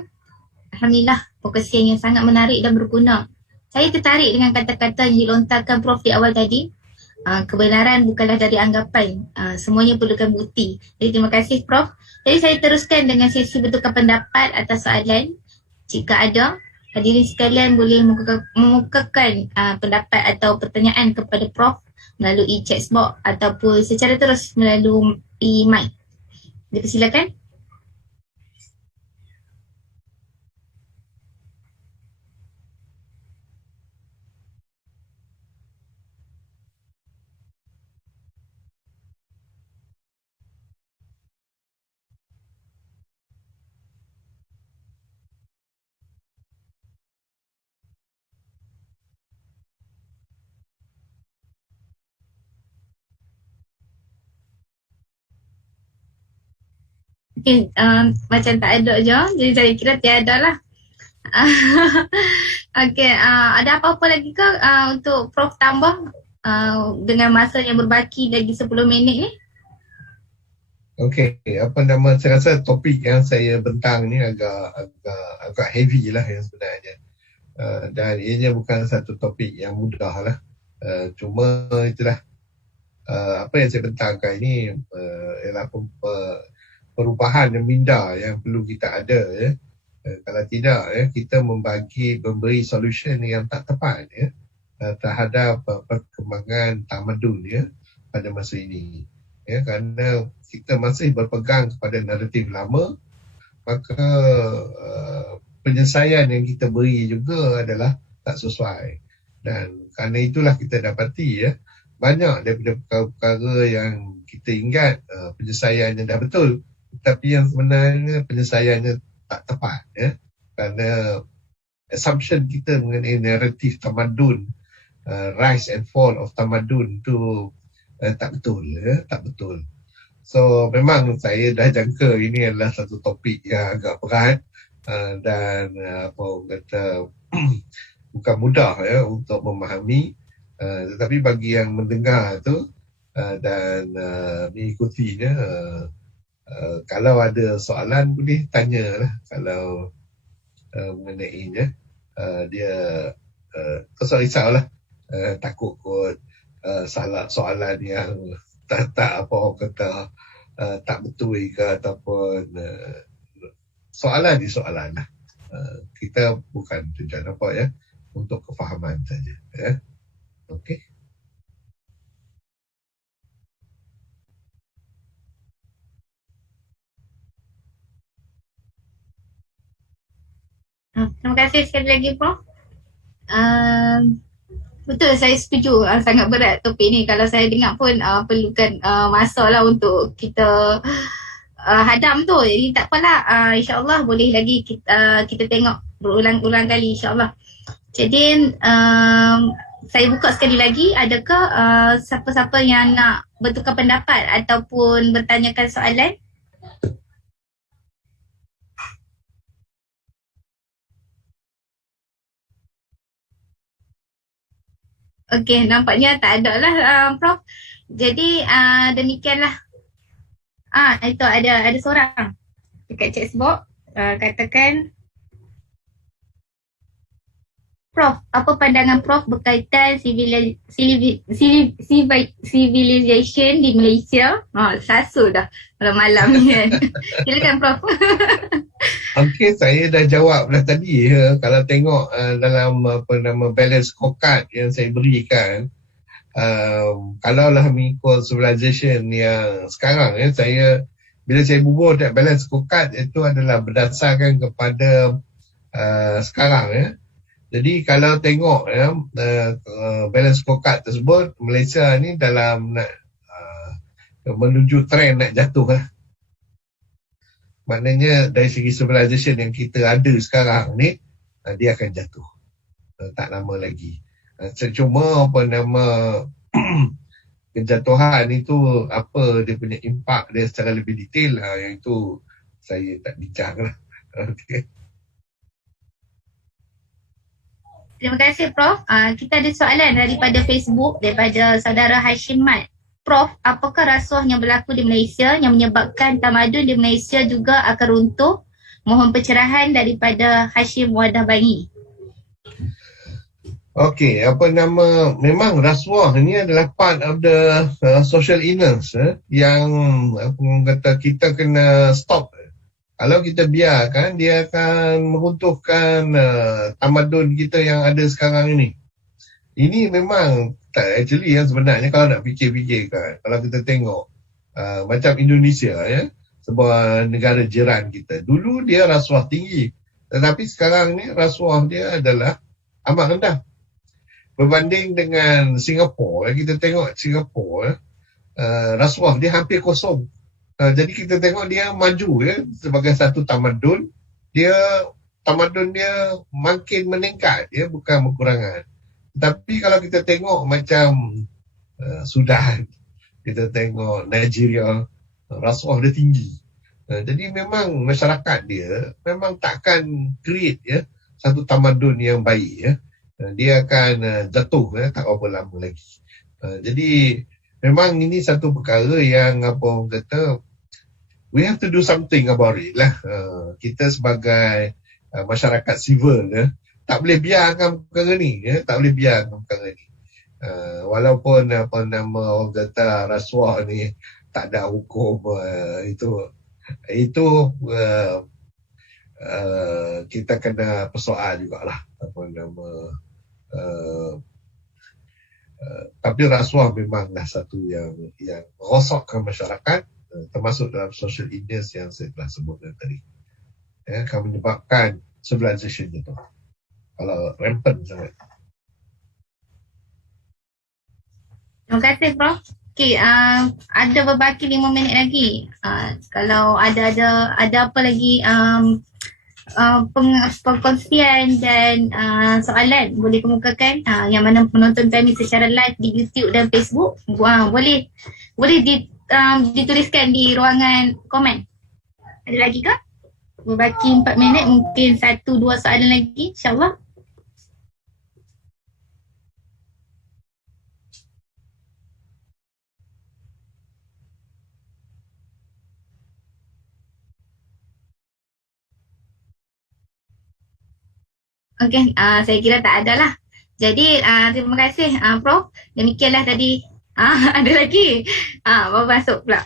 Alhamdulillah, perkongsian yang sangat menarik dan berguna. Saya tertarik dengan kata-kata yang dilontarkan Prof di awal tadi. Kebenaran bukanlah dari anggapan. Semuanya perlukan bukti. Jadi terima kasih Prof. Jadi saya teruskan dengan sesi bentukan pendapat atas soalan. Jika ada, hadirin sekalian boleh mengemukakan pendapat atau pertanyaan kepada Prof melalui chat box ataupun secara terus melalui mic. Dipersilakan. Okay, macam tak ada je. Jadi saya kira tiada lah. Okay, ada apa-apa lagi ke untuk Prof tambah dengan masa yang berbaki lagi 10 minit ni. Okey, saya rasa topik yang saya bentang ni agak heavy lah yang sebenarnya. Dan ianya bukan satu topik yang mudah lah. Cuma itulah apa yang saya bentangkan ini ialah perubahan yang minda yang perlu kita ada ya. Kalau tidak ya, kita memberi solution yang tak tepat ya terhadap perkembangan tamadun ya pada masa ini. Ya, kerana kita masih berpegang kepada naratif lama, maka penyelesaian yang kita beri juga adalah tak sesuai. Dan kerana itulah kita dapati ya, banyak daripada perkara-perkara yang kita ingat penyelesaiannya dah betul, tapi yang sebenarnya penyelesaiannya tak tepat ya. Kerana assumption kita mengenai naratif tamadun, rise and fall of tamadun tu tak betul ya, tak betul. So memang saya dah jangka ini adalah satu topik yang agak berat dan bukan mudah ya untuk memahami, tetapi bagi yang mendengar tu dan mengikutinya, kalau ada soalan boleh tanyalah kalau mengenainya. Dia tak risaulah, takut kot salah soalan yang tak apa orang kata tak betul ke ataupun soalan lah. Kita bukan tujuan apa ya, untuk kefahaman saja ya. Okey. Terima kasih sekali lagi Prof. Betul, saya setuju. Sangat berat topik ni. Kalau saya dengar pun perlukan masa lah untuk kita hadam tu. Jadi tak apalah, insyaAllah boleh lagi kita tengok berulang-ulang kali insyaAllah. Jadi saya buka sekali lagi, adakah siapa-siapa yang nak bertukar pendapat ataupun bertanyakan soalan? Okey, nampaknya tak ada lah Prof. Jadi demikianlah. Itu ada seorang dekat chat box katakan, Prof, apa pandangan Prof berkaitan civilization di Malaysia? Sasu dah malam-malam ni kan. Silakan Prof. Okey, saya dah jawab dah tadi ya. Kalau tengok dalam balance scorecard yang saya berikan, kalaulah mengikut civilization yang sekarang ya, bila saya bubuh that balance scorecard itu adalah berdasarkan kepada sekarang ya. Jadi kalau tengok ya, balance scorecard tersebut, Malaysia ni dalam menuju trend nak jatuh lah. Maknanya dari segi civilization yang kita ada sekarang ni, dia akan jatuh tak lama lagi. Cuma kejatuhan itu apa dia punya impak dia secara lebih detail, yang itu saya tak bincang lah. Okay. Terima kasih Prof. Kita ada soalan daripada Facebook, daripada saudara Hashim Mat. Prof, apakah rasuah yang berlaku di Malaysia yang menyebabkan tamadun di Malaysia juga akan runtuh? Mohon pencerahan daripada Hashim Wadah Bangi. Okey, memang rasuah ni adalah part of the social illness yang kata kita kena stop. Kalau kita biarkan, dia akan meruntuhkan tamadun kita yang ada sekarang ini. Ini memang actually yang sebenarnya kalau nak fikir-fikirkan, kalau kita tengok macam Indonesia ya, sebuah negara jiran kita. Dulu dia rasuah tinggi, tetapi sekarang ni rasuah dia adalah amat rendah. Berbanding dengan Singapura, kita tengok Singapura, rasuah dia hampir kosong. Jadi kita tengok dia maju ya, sebagai satu tamadun, tamadun dia makin meningkat ya, bukan berkurangan. Tapi kalau kita tengok macam Sudan, kita tengok Nigeria, rasuah dia tinggi. Jadi memang masyarakat dia memang takkan create ya satu tamadun yang baik ya. Dia akan jatuh ya, tak berapa lama lagi. Jadi memang ini satu perkara yang apa orang kata, we have to do something about it lah. Kita sebagai masyarakat sivil tak boleh biarkan perkara ni, tak boleh biarkan perkara ni. Walaupun apa nama orang kata rasuah ni tak ada hukum, itu kita kena persoal jugalah apa nama tapi rasuah memanglah satu yang merosakkan masyarakat, termasuk dalam social illness yang saya telah sebutkan tadi. Akan menyebabkan civilization itu kalau rampant sangat. Terima kasih Prof. Okay, ada berbaki 5 minit lagi. Kalau ada apa lagi perkongsian dan soalan boleh kemukakan, yang mana menonton kami secara live di YouTube dan Facebook, boleh dituliskan di ruangan komen. Ada lagi ke? Berbaki 4 minit, mungkin 1-2 soalan lagi, insyaAllah. Okey, saya kira tak ada lah. Jadi terima kasih Prof. Demikianlah tadi. Ada lagi. Baru masuk pula.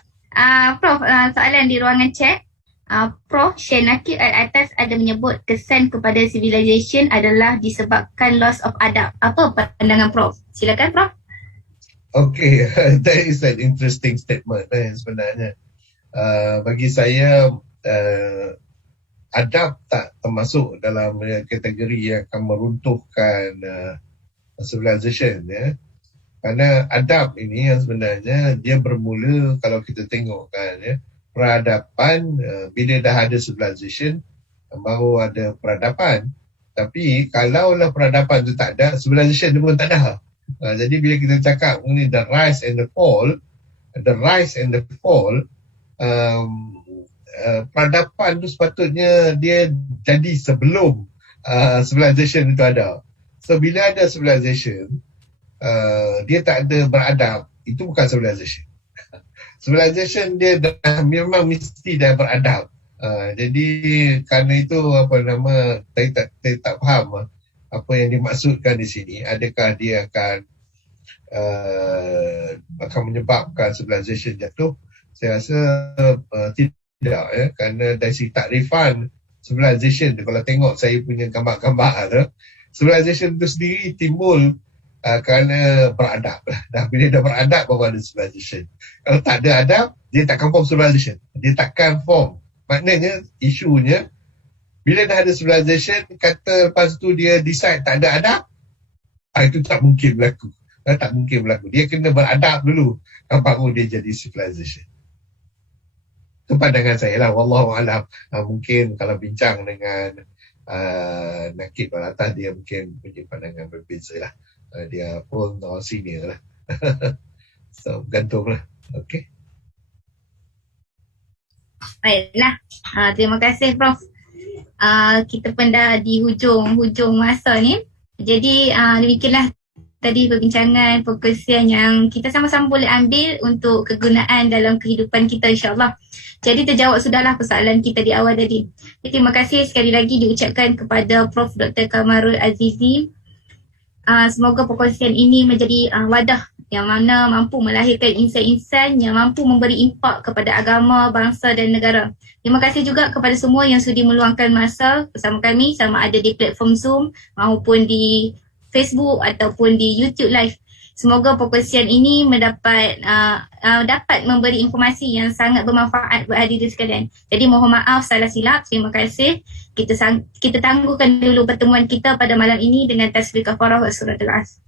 Prof, soalan di ruangan chat. Prof, Syekh Nakib atas ada menyebut kesan kepada civilization adalah disebabkan loss of adab. Apa pandangan Prof? Silakan Prof. Okay, that is an interesting statement sebenarnya. Bagi saya, adab tak termasuk dalam kategori yang akan meruntuhkan civilization, Kerana adab ini yang sebenarnya dia bermula, kalau kita tengok kan, peradaban, bila dah ada civilization baru ada peradaban. Tapi kalaulah peradaban tu tak ada, civilization tu pun tak ada. Jadi bila kita cakap ni the rise and the fall, peradaban tu sepatutnya dia jadi sebelum civilization itu ada. So bila ada civilization, dia tak ada beradab, itu bukan civilization. Civilization dia memang mesti dah beradab. Jadi kerana itu apa nama, saya tak faham apa yang dimaksudkan di sini. Adakah dia akan menyebabkan civilization jatuh? Saya rasa tidak, kerana dari segi takrifan civilization tu, kalau tengok saya punya gambar-gambar tu, civilization tu sendiri timbul kerana beradab lah. Dah bila dah beradab baru ada civilization. Kalau tak ada adab, dia takkan form civilization. Dia takkan form. Maknanya isunya bila dah ada civilization, kata lepas tu dia decide tak ada adab, itu tak mungkin berlaku. Tak mungkin berlaku. Dia kena beradab dulu, baru dia jadi civilization. Itu pandangan saya lah. Wallahualam. Mungkin kalau bincang dengan Nakib Al-Atas, dia mungkin punya pandangan berbeza lah. Dia pun senior lah. So, bergantung lah. Okay. Baiklah. Terima kasih Prof. Kita pun dah di hujung masa ni. Jadi demikianlah tadi perbincangan, perkongsian yang kita sama-sama boleh ambil untuk kegunaan dalam kehidupan kita, insyaAllah. Jadi terjawab sudahlah persoalan kita di awal tadi. Jadi, terima kasih sekali lagi diucapkan kepada Prof. Dr. Kamarul Azizi. Semoga perkongsian ini menjadi wadah yang mana mampu melahirkan insan-insan yang mampu memberi impak kepada agama, bangsa dan negara. Terima kasih juga kepada semua yang sudi meluangkan masa bersama kami, sama ada di platform Zoom maupun di Facebook ataupun di YouTube Live. Semoga perkongsian ini dapat memberi informasi yang sangat bermanfaat buat hadirin sekalian. Jadi mohon maaf salah silap. Terima kasih. Kita tangguhkan dulu pertemuan kita pada malam ini dengan tasbih kafarah wa suratul As.